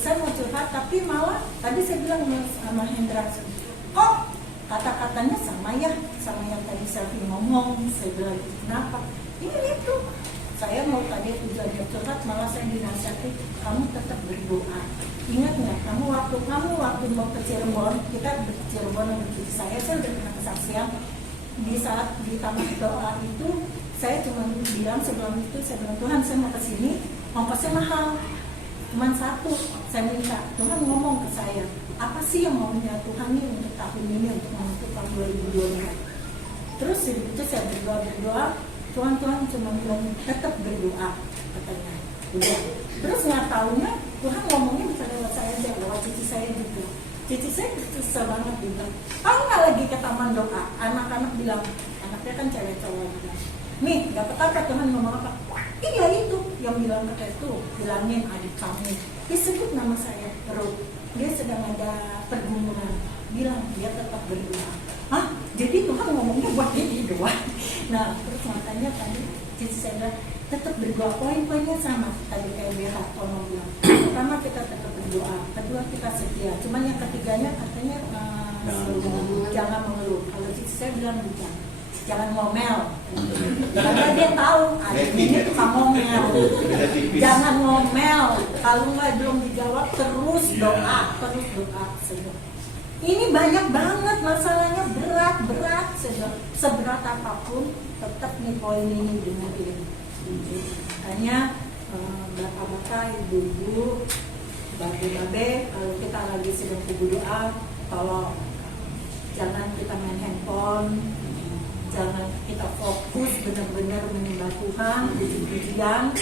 Saya mau curhat tapi malah tadi saya bilang sama Hendra, kok kata-katanya sama yang tadi Selvi ngomong. Saya bilang kenapa? Ini itu. Saya mau tadi tujuannya curhat, malah saya dinasihati kamu tetap berdoa. Ingat nggak, kamu waktu mau ke Cirebon, kita ke Cirebon sama cucu saya udah pernah kesaksian. Di saat di taman doa itu, saya cuma bilang sebelum itu, saya bilang Tuhan saya mau ke sini, ongkosnya mahal. Cuman satu, saya minta Tuhan ngomong ke saya, apa sih yang maunya Tuhan nih untuk tahun ini, untuk menentukan 2022. Terus itu saya berdoa, Tuhan cuma bilang tetap berdoa katanya. Udah. Terus nggak tahunya Tuhan ngomongnya bisa lewat saya aja, lewat cici saya gitu. Cici saya susah banget bilang, tahu nggak lagi ke taman doa, anak-anak bilang, anaknya kan cewek cowok bilang, nih dapat apa Tuhan ngomong apa? Iya itu yang bilang kata itu, bilangin adik kamu, disebut nama saya Ruth, dia sedang ada pergumulan, bilang dia tetap berdoa. Hah? Jadi Tuhan ngomongnya buat dia doa. Nah terus makanya tadi cici saya bilang, tetap berdoa, poin-poinnya sama tadi kayak BH Tono bilang. Pertama kita tetap berdoa, kedua kita setia. Cuman yang ketiganya katanya jangan mengeluh. Kalau cici saya bilang bukan, jangan ngomel. Karena dia tahu adik ini tukang ngomel. Jangan ngomel. Kalau nggak belum dijawab terus doa, Ini banyak banget masalahnya, berat, seberat apapun tetap nih poin ini dengerin. Makanya bapak-bapak, ibu-ibu, babe-babe, kalau kita lagi sedang kubu doa, tolong jangan kita main handphone, jangan kita fokus benar-benar menyembah Tuhan, puji-pujian,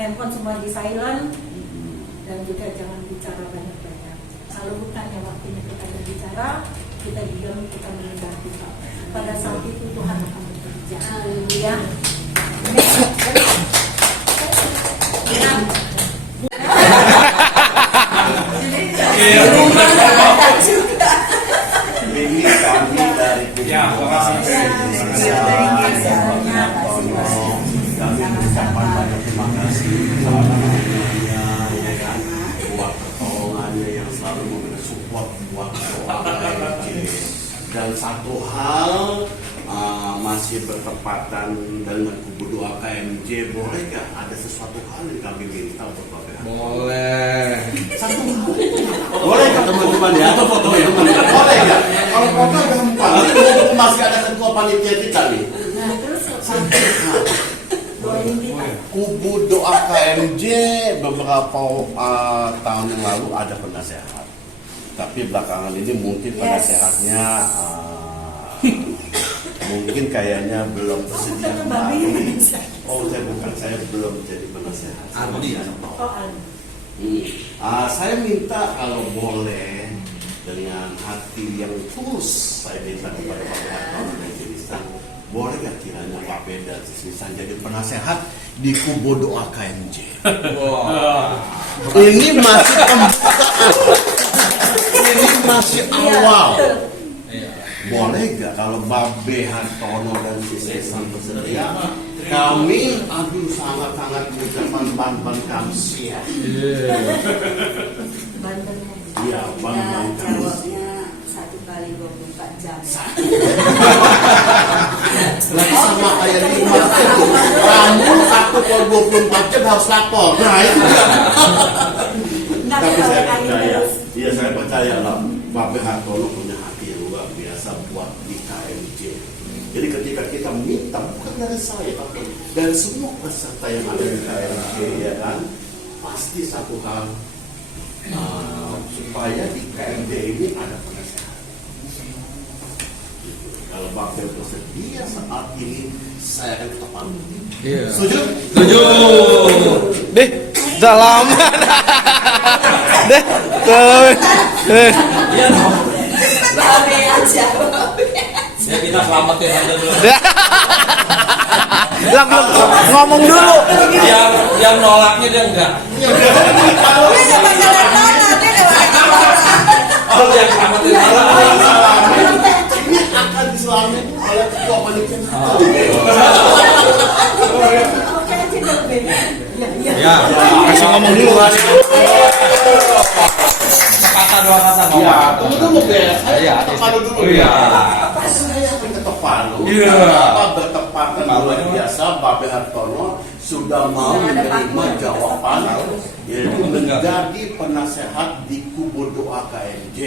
handphone semua di silent, dan juga jangan bicara banyak-banyak. Kalau bukannya waktunya kita berbicara, kita diam, kita menyembah Tuhan. Pada saat itu Tuhan akan bekerja. Ya. Ini kami dari kami mengucapkan banyak terima kasih buat pertolongannya yang selalu memberi support buat doa KMJ. Dan satu hal masih bertepatan dengan kubu doa KMJ, boleh gak ada sesuatu hal yang kami minta untuk Bapak? Boleh. Satu hal. Boleh gak teman-teman ya? Foto ya teman-teman. Boleh gak? Kalau foto gampang. Ini masih ada ketua panitia kita nih. Nah, terus Satu hal. Kubu doa KMJ beberapa tahun yang lalu ada penasehat. Tapi belakangan ini mungkin penasehatnya mungkin kayaknya belum bersedia kembali. Oh, saya belum jadi penasehat. Saya minta kalau boleh dengan hati yang tulus saya minta kepada Pak Hartono dan Cilisan, boleh gak kiranya Pak Beda dan Cilisan jadi penasehat di kubu doa KMJ? Ini masih pembukaan. Ini masih awal. Boleh gak kalau Babe Hartono dan Cilisan bersedia? Kami sangat-sangat mengucapkan bantuan kami. Iya, bantuan kami. Jawabnya 1 kali 24 jam. Lagi sama kayak di kamu 1 kali 24 jam harus lapor. Nah itu. Tapi saya percaya, iya saya percaya lah, Babe Hartono punya hati yang luar biasa buat di KMJ. Jadi ketika kita minta, bukan dari saya, tapi dari semua peserta yang ada di KMJ, ya kan, pasti satu hal, supaya di KMJ ini ada penasehat. Kalau Babe bersedia saat ini, saya akan ketepaan. Setuju? Setuju. Deh, udah lama. Deh, Babe aja. Ya kita selamatin aja dulu. ngomong dulu. Yang nolaknya dia enggak. Oh, yang selamatin malah. Ini akan diselamatkan oleh ketua panitia. Ya, kasih ngomong dulu. Kata dua kata ngomong. Ya, tunggu dulu guys. Iya. Ketok dulu. Iya. Saya akan ketok palu. Iya. Apa bertepatan luar biasa Babe Hartono sudah mau menerima jawaban yaitu menjadi penasehat di kubu doa KMJ.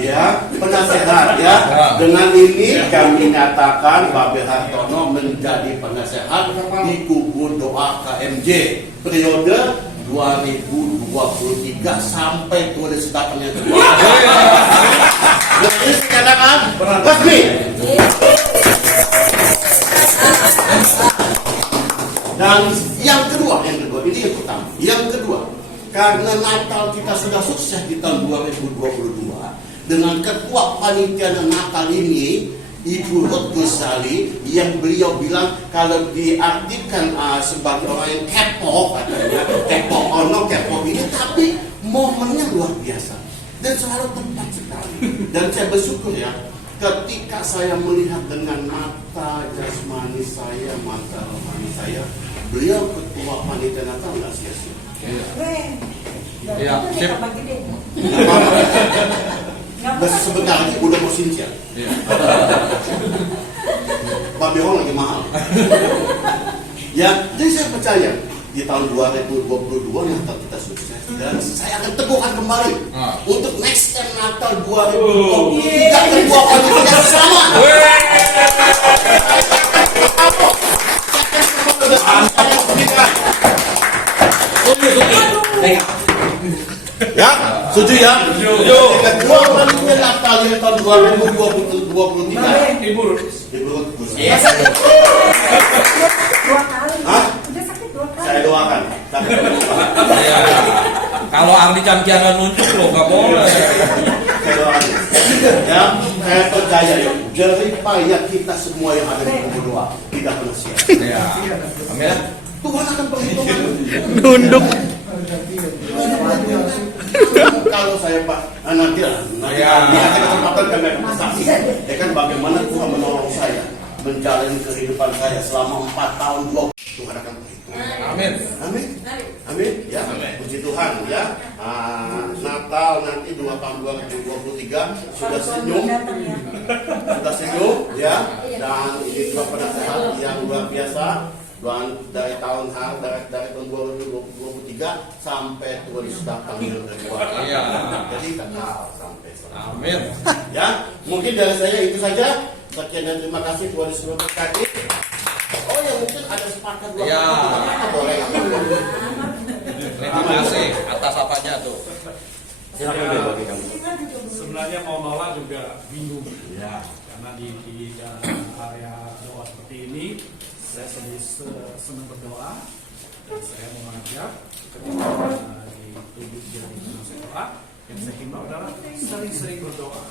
Ya, penasehat ya. Dengan ini kami nyatakan Babe Hartono menjadi penasehat di kubu doa KMJ periode 2023 sampai tulis datang yang kedua. Nah, ini sekadang resmi. Dan yang kedua ini yang pertama. Yang kedua, karena Natal kita sudah sukses di tahun 2022 dengan ketua panitia Natal ini, Ibu Ruth Gusali, yang beliau bilang kalau diartikan sebagai orang yang kepo, katanya kepo ono kepo ini, tapi momennya luar biasa dan selalu tepat sekali. Dan saya bersyukur ya, ketika saya melihat dengan mata jasmani saya, mata rohani saya, beliau ketua panitia Natal nggak sia-sia. Ya, sip. Sebentar lagi udah mau sincian. Babi orang lagi mahal. Ya, jadi saya percaya di tahun 2022 Natal kita sukses dan saya akan teguhkan kembali untuk next time Natal 2023 kedua panitia sama. Ya, setuju ya? Setuju. Kedua panitia Natal yang tahun 2023. Ibu. Udah sakit 2 kali. Hah? Udah sakit 2 kali. Saya doakan. Iya. Kalau Ardi Cantiana nunjuk lo nggak boleh. Saya doakan. Ya, saya percaya ya. Jerih payah kita semua yang ada di kubu doa tidak pernah sia-sia. Iya. Amin. Tuhan akan perhitungkan. Nunduk. Kalau saya Pak, nanti ada kesempatan kami akan bersaksi. Ya kan bagaimana Tuhan menolong saya menjalani kehidupan saya selama 4 tahun 20. Tuhan akan perhitungkan. Amin. Amin. Amin. Ya. Puji Tuhan ya. Natal nanti 2 tahun 2023 sudah senyum. Sudah senyum ya. Dan ini juga penasehat yang luar biasa. Dan dari tahun 2023 sampai tulis datang yang kedua. Iya. Jadi kekal sampai selesai. Amin. Ya, mungkin dari saya itu saja. Sekian dan terima kasih Tuhan Yesus memberkati. Oh ya, mungkin ada sepakat dua Iya. kata boleh. Terima kasih atas apanya tuh. Silakan deh bagi kamu. Sebenarnya mau nolak juga bingung. Ya. Karena di area doa seperti ini saya senang berdoa dan saya mengajak ketika ditunjuk jadi penasehat doa, yang saya himbau adalah sering-sering berdoa,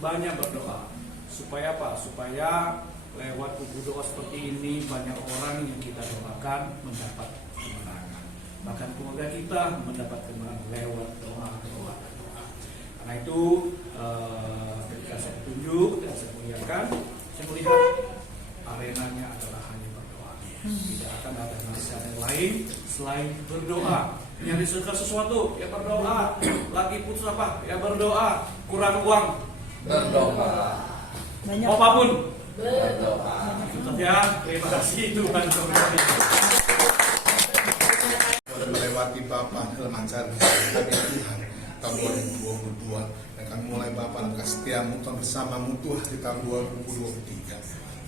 banyak berdoa. Supaya apa? Supaya lewat buku doa seperti ini banyak orang yang kita doakan mendapat kemenangan. Bahkan keluarga kita mendapat kemenangan lewat doa. Karena itu ketika saya tunjuk dan saya muliakan, saya melihat arenanya adalah hanya berdoa. Tidak akan ada nasihat yang lain selain berdoa. Nyari sesuatu ya berdoa. Lagi putus apa ya berdoa. Kurang uang Berdoa. mau apapun Berdoa. ya. Terima kasih Tuhan memberkati. Melewati Bapak dalam acara kami Tuhan tahun 2022 dan kami mulai Bapak dan kesetiamu Tuhan bersamamu Tuhan di tahun 2023.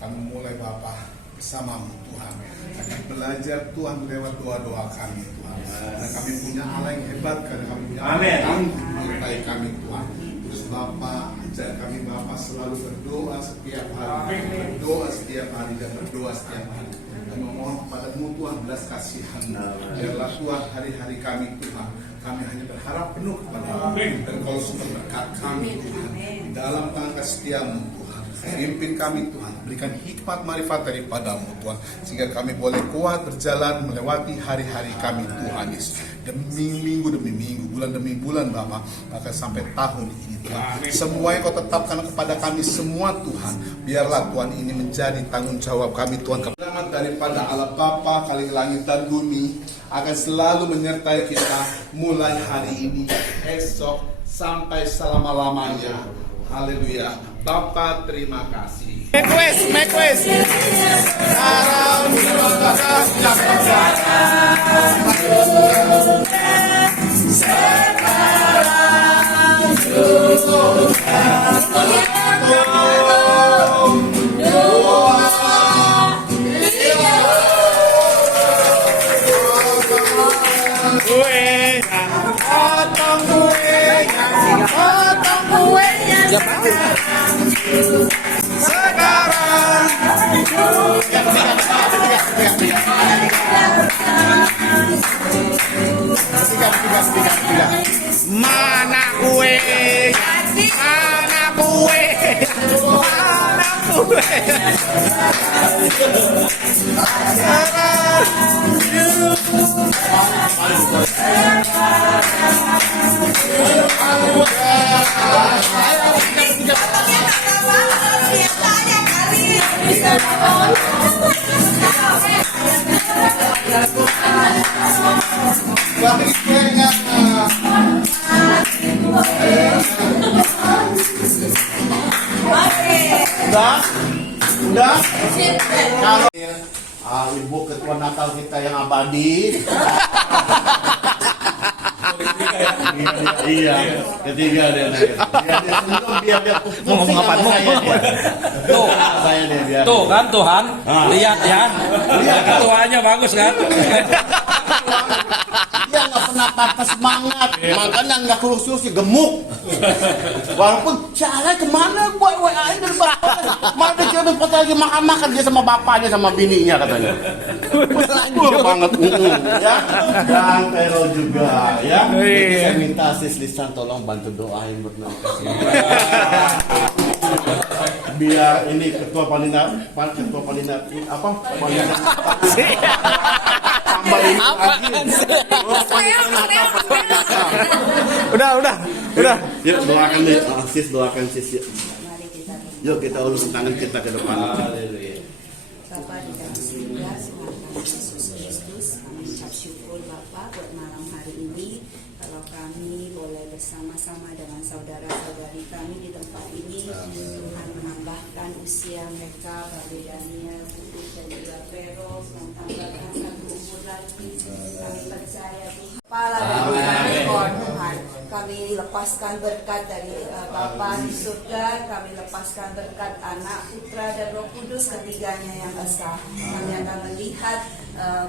Kami mulai Bapak bersamamu Tuhan. Kami belajar Tuhan lewat doa-doa kami Tuhan. Dan kami punya Allah yang hebat karena kami punya Allah yang tangguh menyertai kami Tuhan. Terus Bapak ajar kami Bapak selalu berdoa setiap hari, berdoa setiap hari dan berdoa setiap hari. Dan memohon kepadamu Tuhan belas kasihan. Biarlah Tuhan hari-hari kami Tuhan. Kami hanya berharap penuh kepada-Mu dan Kau sumber berkat kami Tuhan. Di dalam tangan kasih-Mu Tuhan. Pimpin kami Tuhan, berikan hikmat marifat daripada-Mu Tuhan, sehingga kami boleh kuat berjalan melewati hari-hari kami Tuhan Yesus. Demi minggu, bulan demi bulan Bapa, bahkan sampai tahun ini Tuhan. Semua yang Kau tetapkan kepada kami semua Tuhan, biarlah Tuhan ini menjadi tanggung jawab kami Tuhan. Selamat daripada Allah Bapa kali langit dan bumi akan selalu menyertai kita mulai hari ini, esok sampai selama-lamanya. Haleluya. Bapa terima kasih. Make west. Mana kue? Mana kue? Mana kue? Udah? Kalau Ibu Ketua Natal kita yang abadi. Iya, ketiga dia. Biar dia Mau ngomong apaan, mau? Tuh, saya dia biar. tuh kan Tuhan, lihat ya, ketuanya bagus kan? Dia nggak pernah patah semangat, makanya nggak kurus-kurus gemuk. Walaupun cara kemana buat WA dari bapak, malah dia kira foto lagi makan dia sama bapaknya sama bininya katanya. Lanjut banget, ya. Dan Pero juga, ya. Jadi saya minta sis Lisan tolong bantu doain buat mereka. Biar ini ketua panitia apa? Panitia tambah ini lagi. Udah. Yuk doakan deh, sis doakan sis. Yuk. Mari kita Yuk kita ulurkan tangan kita ke depan. Bapa di dalam surga, Tuhan Yesus Kristus, kami ucap syukur Bapa buat malam hari ini. Kalau kami boleh bersama-sama dengan saudara-saudari kami di tempat ini, Tuhan menambahkan usia mereka, Babe Daniel, Putri dan juga Pero, dan tambahkan satu umur lagi. Kami percaya Tuhan. Kepala dan Tuhan, kami lepaskan berkat dari Bapa di surga, kami lepaskan berkat Anak, Putra dan Roh Kudus ketiganya yang esa. Kami akan melihat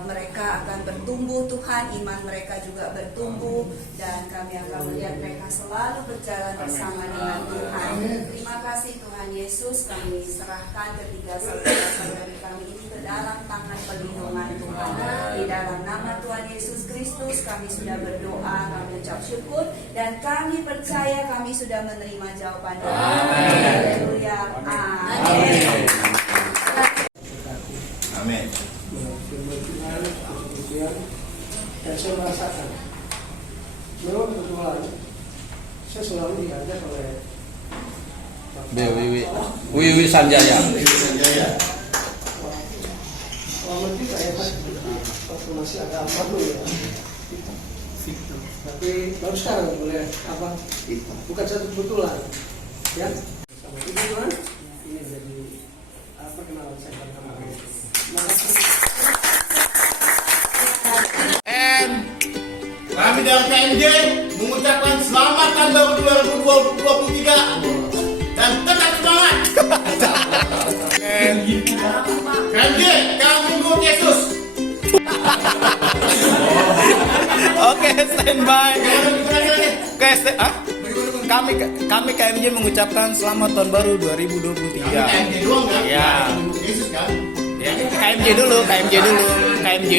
mereka akan bertumbuh Tuhan, iman mereka juga bertumbuh, dan kami akan melihat mereka selalu berjalan bersama dengan Tuhan. Terima kasih Tuhan Yesus, kami serahkan ketiga saudara-saudari kami ini ke dalam tangan perlindungan Tuhan. Di dalam nama Tuhan Yesus Kristus kami sudah berdoa, kami ucap syukur, dan kami percaya kami sudah menerima jawaban doa. Haleluya. Amin. Amin. Dan saya merasakan memang kebetulan saya selalu diajak oleh Wiwi Sanjaya. lama juga ya Pak, waktu masih agak apa dulu ya, tapi baru sekarang boleh apa, bukan satu kebetulan ya. Sama itu Tuhan, ini jadi perkenalan saya pertama kali. Terima kasih. Kami dari KMJ mengucapkan selamat tahun baru 2023 dan tetap semangat. KMJ, kami ikut Yesus. Oke, standby. Kami KMJ mengucapkan selamat tahun baru 2023. KMJ doang kan? Ya. Yesus kan? Ya, KMJ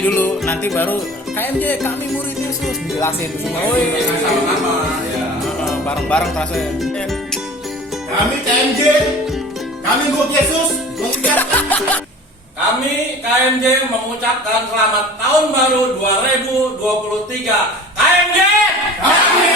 dulu. Nanti baru KMJ, kami murid Yesus, dijelasin semua. Sama-sama. Ya. Bareng-bareng terasa. Kami KMJ, kami ikut Yesus mengucapkan. Kami KMJ mengucapkan selamat tahun baru 2023. KMJ! Kami